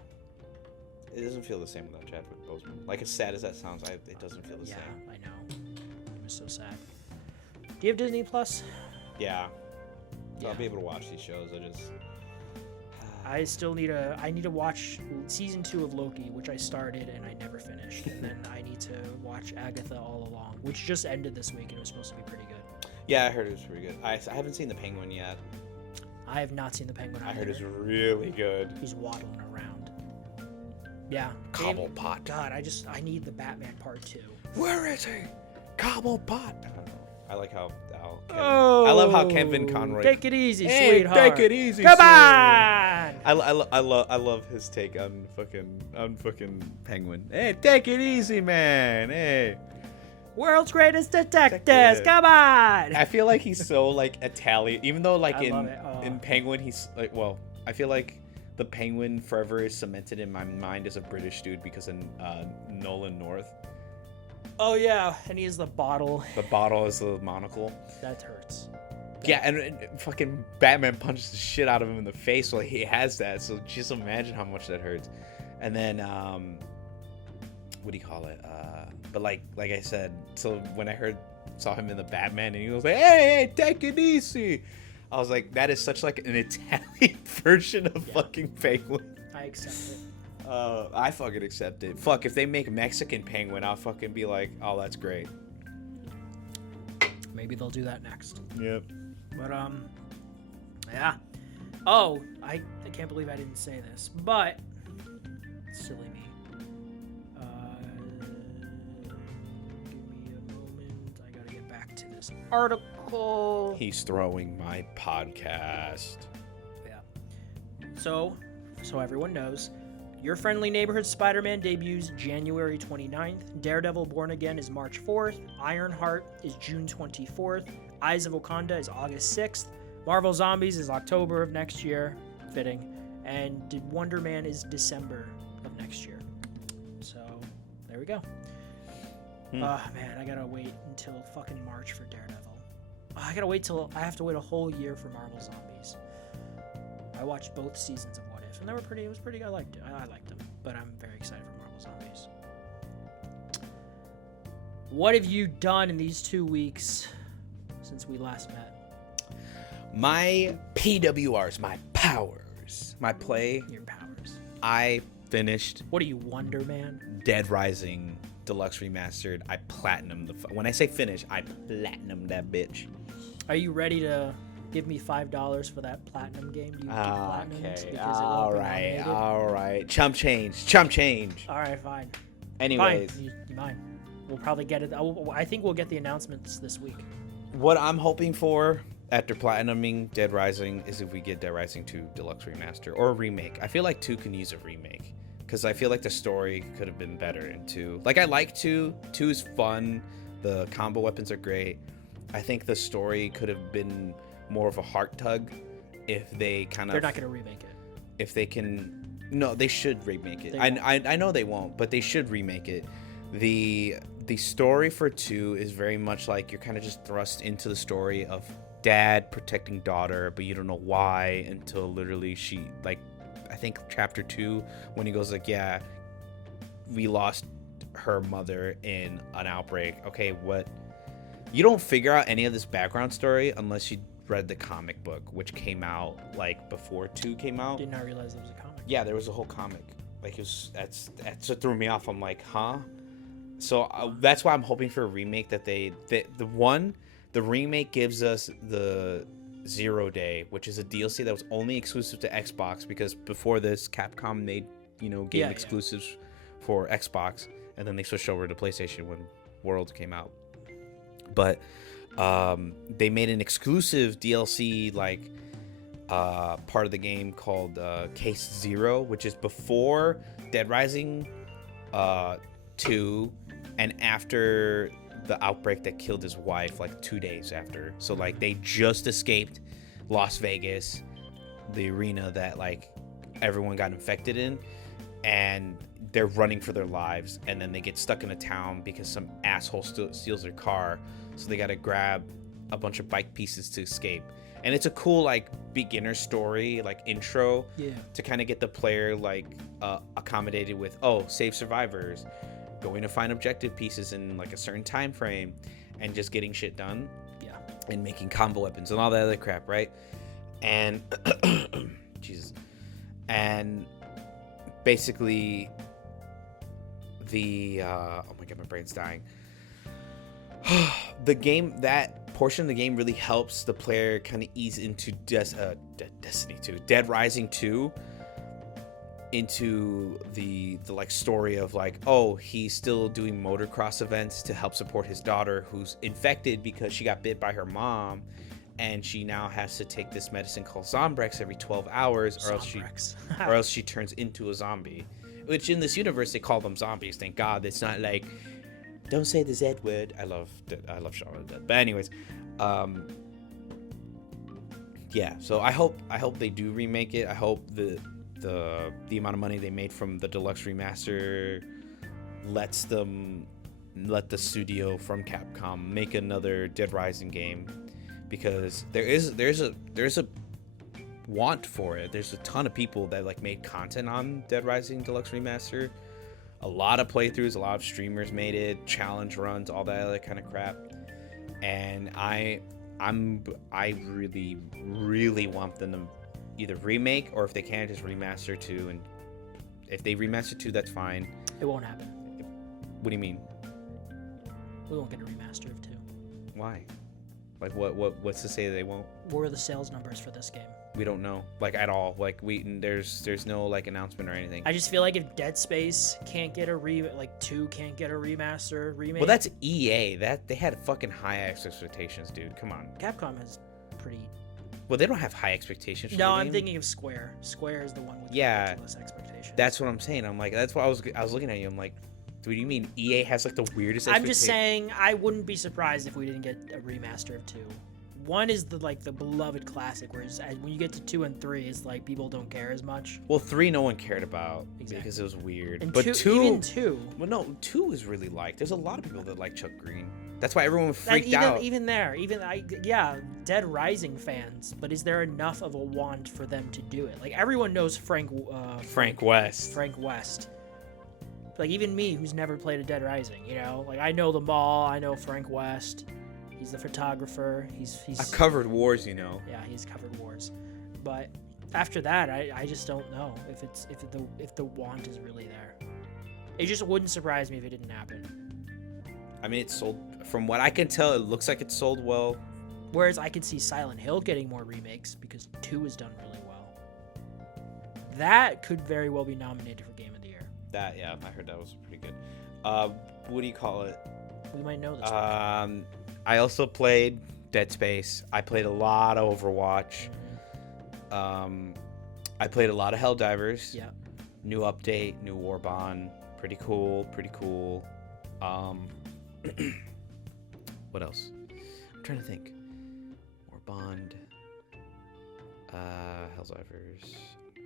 It doesn't feel the same without Chadwick Boseman. Like, as sad as that sounds, it doesn't feel the same. Yeah, I know. It was so sad. Do you have Disney Plus? Yeah. So I'll be able to watch these shows. I still need to watch season 2 of Loki, which I started and I never finished. And then I need to watch Agatha All Along, which just ended this week and it was supposed to be pretty good. Yeah, I heard it was pretty good. I haven't seen The Penguin yet. I have not seen The Penguin either. I heard it's really good. He's waddling around. Yeah. Cobblepot. God, I need the Batman part 2. Where is he? Cobblepot. I like how I love how Kevin Conroy. Take it easy, sweetheart. Take it easy. Come on. I love his take on fucking Penguin. Hey, take it easy, man. Hey. World's greatest detectives. Come on. I feel like he's so like Italian, even though like in Penguin he's like, well, I feel like the Penguin forever is cemented in my mind as a British dude because of Nolan North. Oh yeah, and he has the bottle. The bottle is the monocle. That hurts. Yeah, and fucking Batman punches the shit out of him in the face while he has that. So just imagine how much that hurts. And then, what do you call it? But like I said, so when I saw him in the Batman, and he was like, "Hey, take it easy," I was like, that is such like an Italian version of fucking Penguin. I accept it. I fucking accept it. Fuck, if they make Mexican Penguin, I'll fucking be like, oh, that's great. Maybe they'll do that next. Yep. But yeah. Oh, I can't believe I didn't say this, but silly me. Give me a moment. I gotta get back to this article. He's throwing my podcast. Yeah. So everyone knows. Your Friendly Neighborhood Spider-Man debuts January 29th. Daredevil Born Again is March 4th. Ironheart is June 24th. Eyes of Wakanda is August 6th. Marvel Zombies is October of next year. Fitting. And Wonder Man is December of next year. So, there we go. Man, I gotta wait until fucking March for Daredevil. I have to wait a whole year for Marvel Zombies. I watched both seasons of What If, and it was pretty, I liked it. I liked them, but I'm very excited for Marvel Zombies. What have you done in these 2 weeks since we last met? My PWRs, my powers, my play. Your powers. I finished. What are you, Wonder Man? Dead Rising Deluxe Remastered. I platinum when I say finish, I platinum that bitch. Are you ready to give me $5 for that platinum game? Do you get platinum? Okay. All right. Chump change. All right, fine. Anyways, fine. You mine. We'll probably get it. I think we'll get the announcements this week. What I'm hoping for after platinuming Dead Rising is if we get Dead Rising 2 Deluxe Remaster or a remake. I feel like 2 can use a remake because I feel like the story could have been better in 2. Like, I like 2. 2 is fun. The combo weapons are great. I think the story could have been more of a heart tug if they kind of... They're not going to remake it. If they can... No, they should remake it. I know they won't, but they should remake it. The story for 2 is very much like you're kind of just thrust into the story of dad protecting daughter, but you don't know why until literally she, like, I think chapter 2, when he goes like, yeah, we lost her mother in an outbreak. Okay, what? You don't figure out any of this background story unless you read the comic book, which came out like before 2 came out. Did not realize there was a comic. Yeah, there was a whole comic. Like, it was, that's what threw me off. I'm like, huh? So that's why I'm hoping for a remake. That the remake gives us the 0 Day, which is a DLC that was only exclusive to Xbox, because before this, Capcom made game exclusives for Xbox, and then they switched over to PlayStation when World came out. But they made an exclusive DLC like part of the game called Case Zero, which is before Dead Rising 2 and after the outbreak that killed his wife, like 2 days after. So like they just escaped Las Vegas, the arena that like everyone got infected in, and they're running for their lives, and then they get stuck in a town because some asshole steals their car, so they got to grab a bunch of bike pieces to escape. And it's a cool like beginner story, like intro, to kind of get the player like accommodated with, save survivors, going to find objective pieces in like a certain time frame, and just getting shit done, and making combo weapons and all that other crap, right? And Jesus, and basically the oh my god, my brain's dying. The game, that portion of the game really helps the player kind of ease into Destiny 2, Dead Rising 2, into the like story of like, he's still doing motocross events to help support his daughter who's infected because she got bit by her mom, and she now has to take this medicine called Zombrex every 12 hours, or else she turns into a zombie. Which in this universe they call them zombies. Thank God it's not like, don't say the Z word. I love Shaun of the Dead. But anyways, So I hope they do remake it. I hope the amount of money they made from the deluxe remaster let the studio from Capcom make another Dead Rising game, because there's a want for it. There's a ton of people that like made content on Dead Rising Deluxe Remaster. A lot of playthroughs, a lot of streamers made it, challenge runs, all that other kind of crap. And I really, really want them to either remake, or if they can, just remaster 2. And if they remaster 2, that's fine. It won't happen. What do you mean? We won't get a remaster of 2. Why? Like what's to say that they won't? What are the sales numbers for this game? We don't know, like, at all. Like, there's no like announcement or anything. I just feel like if Dead Space can't get a 2 can't get a remaster remake. Well, that's EA. That they had fucking high expectations, dude. Come on. Capcom has pretty. Well, they don't have high expectations. For no, the I'm game. Thinking of Square. Square is the one with ridiculous expectations. That's what I'm saying. I'm like, that's why I was looking at you. I'm like, what do you mean EA has like the weirdest? I'm just saying, I wouldn't be surprised if we didn't get a remaster of 2. 1 is the beloved classic, whereas when you get to 2 and 3, it's like people don't care as much. Well, 3 no one cared about because it was weird. And but 2, even 2. Well, no, 2 is really liked. There's a lot of people that like Chuck Green. That's why everyone freaked out. Even Dead Rising fans. But is there enough of a want for them to do it? Like, everyone knows Frank West. Frank West. Like, even me, who's never played a Dead Rising, like, I know them all. I know Frank West. He's the photographer. He's I've covered wars, Yeah, he's covered wars. But after that, I just don't know if the want is really there. It just wouldn't surprise me if it didn't happen. I mean, it sold. From what I can tell, it looks like it sold well. Whereas I could see Silent Hill getting more remakes because 2 has done really well. That could very well be nominated for Game of the Year. I heard that was pretty good. What do you call it? We might know this. I also played Dead Space. I played a lot of Overwatch. I played a lot of Helldivers. Yeah. New update, new Warbond. Pretty cool. What else? I'm trying to think. Warbond. Helldivers.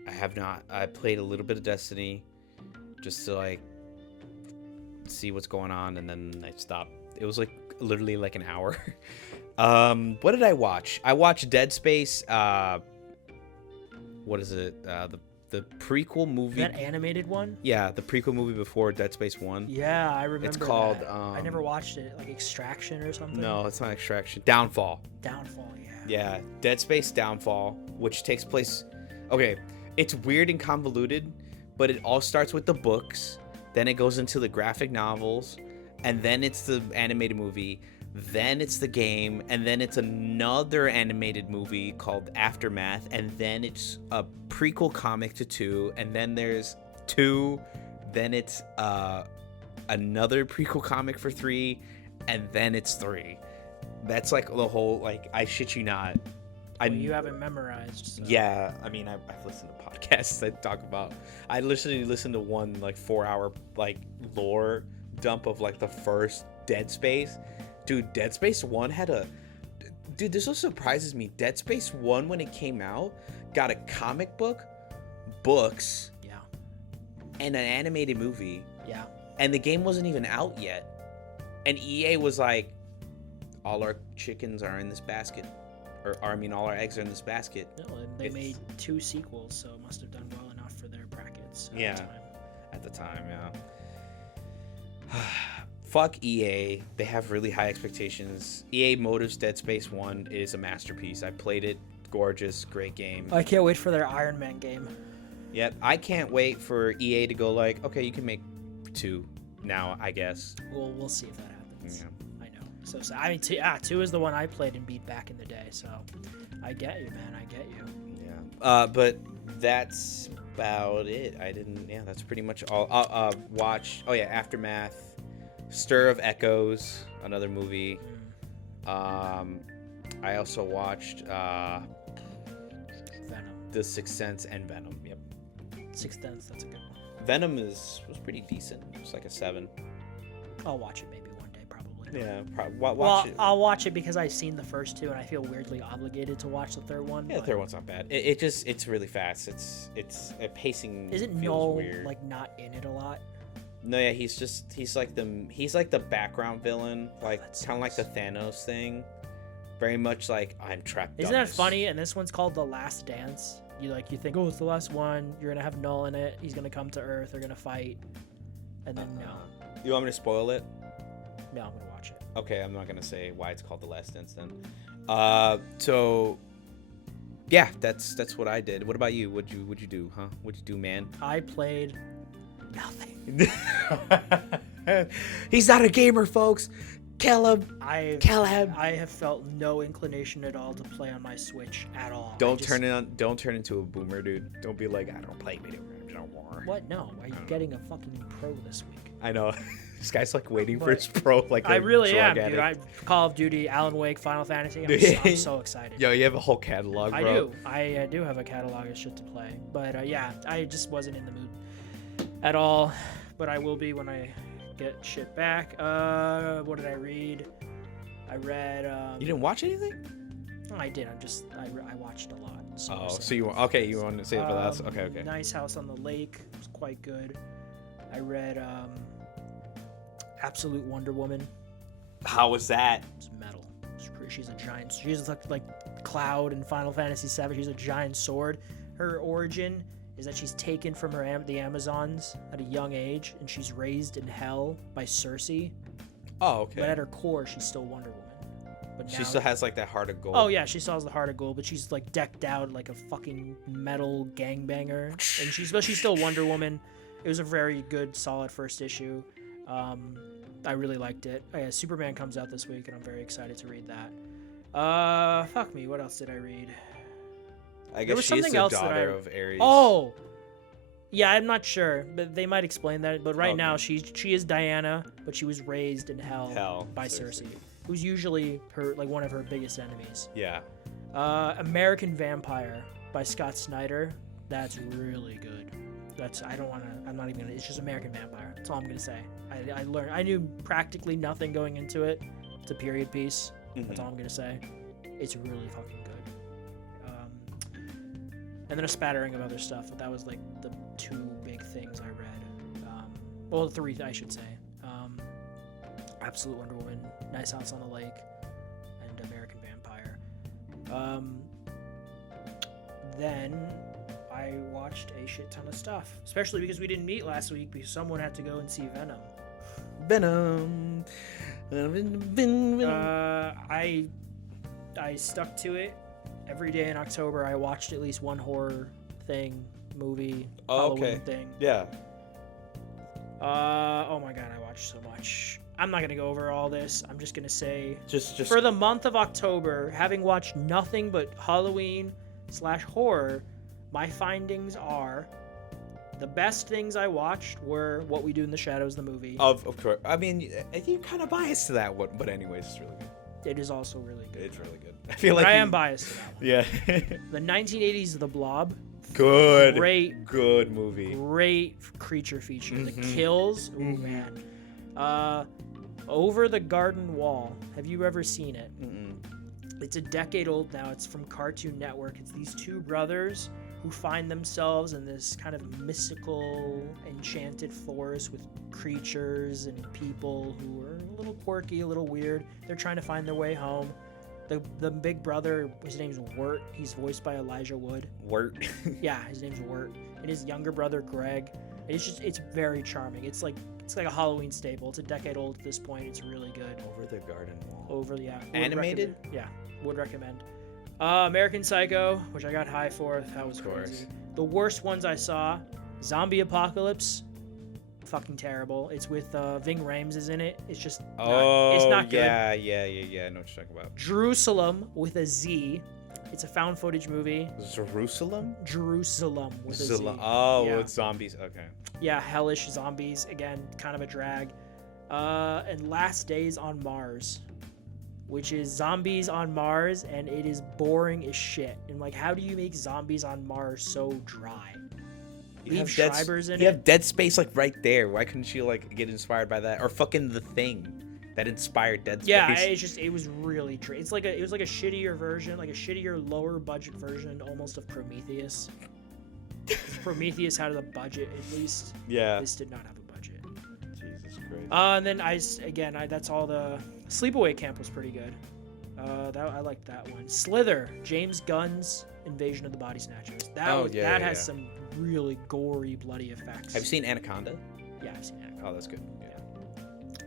I have not. I played a little bit of Destiny, just to like see what's going on, and then I stopped. It was like literally like an hour. What did I watch? I watched Dead Space. What is it? The prequel movie. That animated one? Yeah, the prequel movie before Dead Space 1. Yeah, I remember. It's called. That. I never watched it. Like Extraction or something. No, it's not Extraction. Downfall. Downfall. Yeah. Yeah, Dead Space Downfall, which takes place. Okay, it's weird and convoluted, but it all starts with the books. Then it goes into the graphic novels, and then it's the animated movie. Then it's the game, and then it's another animated movie called Aftermath, and then it's a prequel comic to 2, and then there's 2, then it's another prequel comic for 3, and then it's 3. That's like the whole, like, I shit you not. Well, you haven't memorized. So. Yeah, I mean, I've listened to podcasts that talk about. I literally listened to one like 4-hour like lore dump of like the first Dead Space. Dude, Dead Space 1 had a. Dude, this what surprises me. Dead Space 1, when it came out, got a comic book, books, Yeah. and an animated movie. Yeah. And the game wasn't even out yet. And EA was like, all our chickens are in this basket. Or I mean, all our eggs are in this basket. No, and they made 2 sequels, so it must have done well enough for their brackets at the time. At the time, yeah. Fuck EA. They have really high expectations. EA Motive's Dead Space 1 is a masterpiece. I played it. Gorgeous. Great game. I can't wait for their Iron Man game. Yep. I can't wait for EA to go like, okay, you can make 2 now, I guess. We'll see if that happens. Yeah. I know. So I mean, 2 is the one I played and beat back in the day, so I get you, man. I get you. Yeah. But that's about it. That's pretty much all. Watch. Oh, yeah. Aftermath. Stir of Echoes, another movie. I also watched Venom. The Sixth Sense and Venom. Yep. Sixth Sense, that's a good one. Venom was pretty decent. It was like a 7. I'll watch it maybe one day, probably. Yeah, Watch it. I'll watch it because I've seen the first 2 and I feel weirdly obligated to watch the third one. Yeah, the third one's not bad. It's really fast. It's pacing. Isn't feels Noel weird. like not in it a lot? No, yeah, he's like the background villain, like that's kind of like the Thanos thing. Very much like I'm trapped. Isn't that funny? And this one's called The Last Dance. You think, oh, it's the last one. You're gonna have Null in it. He's gonna come to Earth. They're gonna fight. And then no. You want me to spoil it? No, I'm gonna watch it. Okay, I'm not gonna say why it's called The Last Dance then. So yeah, that's what I did. What about you? What'd you do, huh? What'd you do, man? I played nothing. He's not a gamer, folks. Caleb. I have felt no inclination at all to play on my Switch at all. Don't turn into a boomer, dude. Don't be like, I don't play video games no more. What? No. Why are you getting a fucking pro this week? I know. This guy's like waiting for his pro. Like I really am, addict. dude. Call of Duty, Alan Wake, Final Fantasy. I'm so excited. Yo, you have a whole catalog, bro. I do have a catalog of shit to play. But yeah, I just wasn't in the mood at all. But I will be when I get shit back. What did I read? I read. You didn't watch anything? No, I did. I watched a lot. So you want to say it for that? Okay. Nice House on the Lake was quite good. I read Absolute Wonder Woman. How was that? It's metal. She's a giant. She's like Cloud in Final Fantasy VII. She's a giant sword. Her origin is that she's taken from the Amazons at a young age, and she's raised in hell by Cersei. Oh, okay. But at her core, she's still Wonder Woman. But she still has like that heart of gold. Oh yeah, she still has the heart of gold, but she's like decked out like a fucking metal gangbanger, and she's still Wonder Woman. It was a very good, solid first issue. I really liked it. Superman comes out this week, and I'm very excited to read that. Fuck me. What else did I read? I guess she's the daughter of Ares. Oh, yeah. I'm not sure, but they might explain that. But right now, she is Diana, but she was raised in hell by Cersei, who's usually one of her biggest enemies. Yeah. American Vampire by Scott Snyder. That's really good. I'm not even gonna. It's just American Vampire. That's all I'm gonna say. I knew practically nothing going into it. It's a period piece. Mm-hmm. That's all I'm gonna say. It's really fucking good. And then a spattering of other stuff, but that was like the 2 big things I read. 3, I should say. Absolute Wonder Woman, Nice House on the Lake, and American Then I watched a shit ton of stuff, especially because we didn't meet last week because someone had to go and see Venom. Venom. I stuck to it. Every day in October, I watched at least one horror thing, movie, Halloween thing. Yeah. Oh my god, I watched so much. I'm not gonna go over all this. I'm just gonna say, Just for the month of October, having watched nothing but Halloween/horror, my findings are the best things I watched were What We Do in the Shadows, the movie. Of course. I mean, you're kind of biased to that one, but anyways, it's really good. It is also really good. It's really good. I feel like I am biased to that one. Yeah. The 1980s The Blob. Good. Great. Good movie. Great creature feature. The kills. Ooh, man. Over the Garden Wall. Have you ever seen it? It's a decade old now. It's from Cartoon Network. It's these two brothers who find themselves in this kind of mystical, enchanted forest with creatures and people who are a little quirky, a little weird. They're trying to find their way home. The big brother, his name's Wirt. He's voiced by Elijah Wood. Wirt. Yeah, his name's Wirt. And his younger brother, Greg. And it's very charming. It's like a Halloween staple. It's a decade old at this point. It's really good. Over the Garden Wall. Animated? Yeah, would recommend. American Psycho, which I got high for. That was crazy. The worst ones I saw, Zombie Apocalypse. Fucking terrible. It's with Ving Rhames is in it. It's just it's not good. Yeah. I know what you're talking about. Jerusalem with a Z. It's a found footage movie. Jerusalem with a Z. Oh, yeah. It's zombies. Okay. Yeah, hellish zombies. Again, kind of a drag. And Last Days on Mars, which is zombies on Mars, and it is boring as shit. And like, how do you make zombies on Mars so dry? Leave Schreiber's in it. You have Dead Space like right there. Why couldn't you like get inspired by that? Or fucking The Thing that inspired Dead Space. Yeah, it was really it was like a shittier version, like a shittier lower budget version almost of Prometheus. Prometheus had a budget at least. Yeah. This did not have a budget. Jesus Christ. And then that's all the Sleepaway Camp was pretty good. I liked that one. Slither, James Gunn's Invasion of the Body Snatchers. That has some really gory, bloody effects. Have you seen Anaconda? Yeah, I've seen Anaconda. Oh, that's good. Yeah.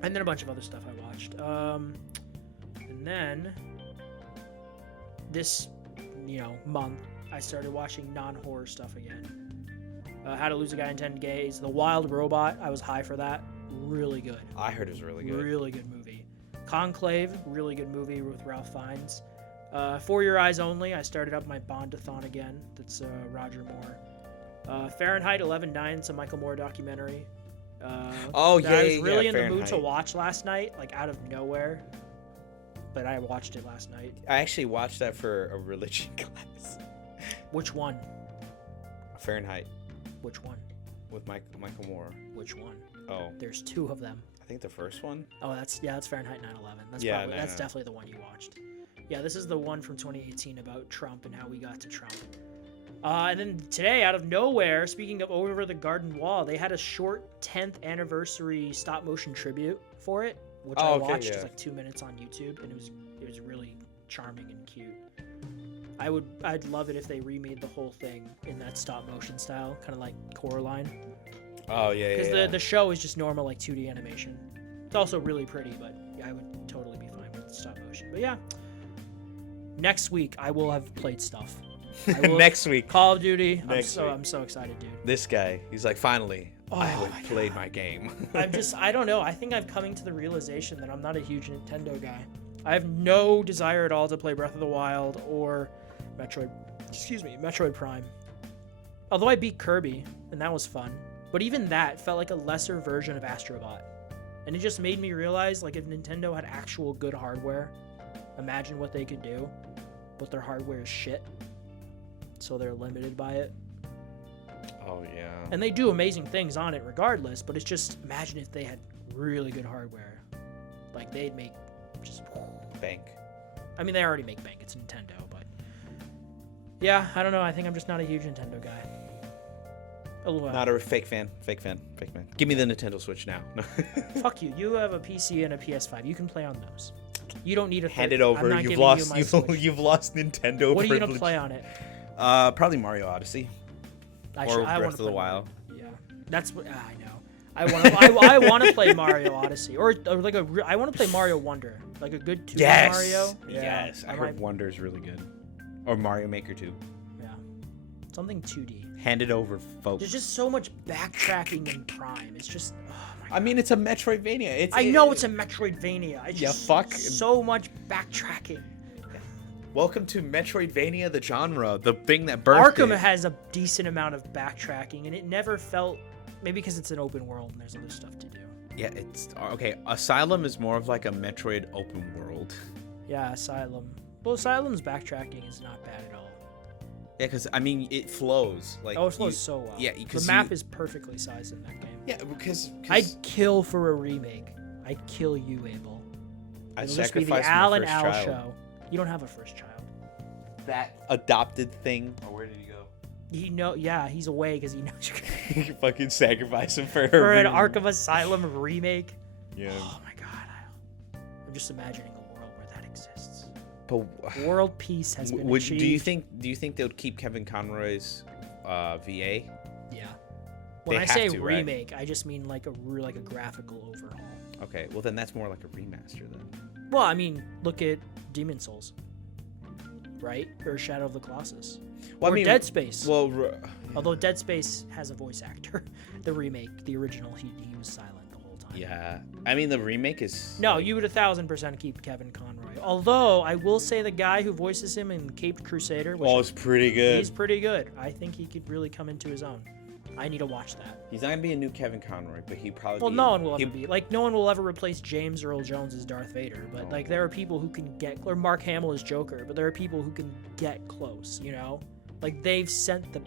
And then a bunch of other stuff I watched. And then this, month, I started watching non-horror stuff again. How to Lose a Guy in 10 Days. The Wild Robot. I was high for that. Really good. I heard it was really good. Really good movie. Conclave. Really good movie with Ralph Fiennes. For Your Eyes Only. I started up my Bond-a-thon again. That's Roger Moore. Fahrenheit 11/9. It's a Michael Moore documentary. I was really in the mood to watch last night, like out of nowhere. But I watched it last night. I actually watched that for a religion class. Which one? Fahrenheit. Which one? With Michael Moore. Which one? Oh. There's two of them. I think the first one. Oh, that's Fahrenheit 9/11. That's definitely the one you watched. Yeah, this is the one from 2018 about Trump and how we got to Trump. And then today, out of nowhere, speaking of Over the Garden Wall, they had a short 10th anniversary stop motion tribute for it, which I watched. It's like 2 minutes on YouTube, and it was really charming and cute. I'd love it if they remade the whole thing in that stop motion style, kind of like Coraline. Oh yeah. Because the show is just normal like 2D animation. It's also really pretty, but I would totally be fine with stop motion. But yeah, next week I will have played stuff. Next week, Call of Duty. I'm so excited, dude. This guy, he's like, finally, I have played my game. I don't know. I think I'm coming to the realization that I'm not a huge Nintendo guy. I have no desire at all to play Breath of the Wild or Metroid Prime. Although I beat Kirby, and that was fun. But even that felt like a lesser version of Astrobot. And it just made me realize, like, if Nintendo had actual good hardware, imagine what they could do. But their hardware is shit. So they're limited by it. Oh, yeah. And they do amazing things on it regardless, but it's just, imagine if they had really good hardware. Like, they'd make just... bank. I mean, they already make bank. It's Nintendo, but... Yeah, I don't know. I think I'm just not a huge Nintendo guy. Not a fake fan. Give me the Nintendo Switch now. Fuck you. You have a PC and a PS5. You can play on those. You don't need a Hand third. it over. I'm not You've giving lost. you my Switch. You've lost Nintendo. What are you gonna privilege. play on it? Probably Mario Odyssey. Actually, I Breath wanna of the play Wild. Mario. Yeah, that's what I know. I want to play Mario Odyssey or like I want to play Mario Wonder, like a good 2D Yes. Mario. Yes. I heard Wonder's really good. Or Mario Maker 2. Yeah, something 2D. Hand it over, folks. There's just so much backtracking in Prime. It's just. Oh my I mean, it's a Metroidvania. I know it's a Metroidvania. It's Yeah, just fuck. so much backtracking. Welcome to Metroidvania, the genre, the thing that birthed Arkham it. has a decent amount of backtracking, and it never felt. Maybe because it's an open world and there's other stuff to do. Yeah, it's okay. Asylum is more of like a Metroid open world. Yeah, Asylum. Well, Asylum's backtracking is not bad at all. Yeah, because I mean, it flows. Like Oh, it flows so well. Yeah, the because map is perfectly sized in that game. Yeah, because I'd kill for a remake. I'd kill you, Abel. I It'll just be the sacrificed Al my and first Al child. show. You don't have a first child. That adopted thing. Or where did he go? Yeah, he's away because he knows you're gonna You fucking sacrifice him for for an Arkham Asylum remake. Yeah. Oh my god, I'm just imagining a world where that exists. But World peace has been achieved. do you think they'll keep Kevin Conroy's VA? Yeah. When They I say have to, right? remake, I just mean like a graphical overhaul. Okay, well then that's more like a remaster then. Well, I mean, look at Demon Souls, right? Or Shadow of the Colossus. Well, Or Dead Space. Well, Although Dead Space has a voice actor. The remake, the original, he was silent the whole time. yeah. I mean the remake is No, you would 1,000% keep Kevin Conroy. Although I will say the guy who voices him in Caped Crusader, which it's pretty good. he's pretty good. I think he could really come into his own. I need to watch that. He's not gonna be a new Kevin Conroy, but he probably. Well, no one will ever be like no one will ever replace James Earl Jones as Darth Vader. But like there are people who can get, or Mark Hamill as Joker. But there are people who can get close. You know, like they've set the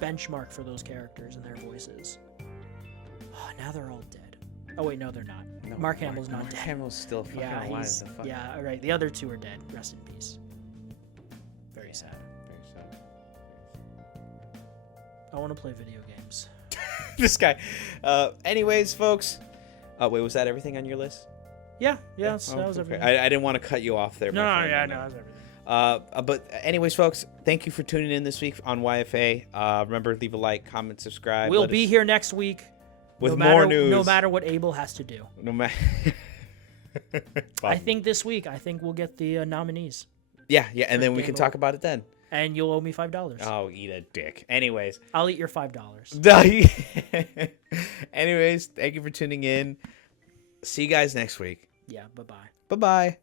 benchmark for those characters and their voices. Oh, now they're all dead. Oh wait, no, they're not. No, Mark Hamill's not Mark dead. Hamill's still fucking Yeah, alive. he's The fuck? yeah. All right, the other two are dead. Rest in peace. Very sad. Very sad. I want to play video games. This guy. Anyways, folks. Wait, was that everything on your list? Yeah, Oh, that was okay. everything. I didn't want to cut you off there. No, my no, friend. yeah, no, that was everything. But anyways, folks, thank you for tuning in this week on YFA. Remember, leave a like, comment, subscribe. We'll Let be us- here next week with no more matter, news. No matter what Abel has to do. No matter. I think this week, we'll get the nominees. Yeah, and then we Game can Boy. talk about it then. And you'll owe me $5. Oh, eat a dick. Anyways. I'll eat your $5. Anyways, thank you for tuning in. See you guys next week. Yeah, bye-bye. Bye-bye.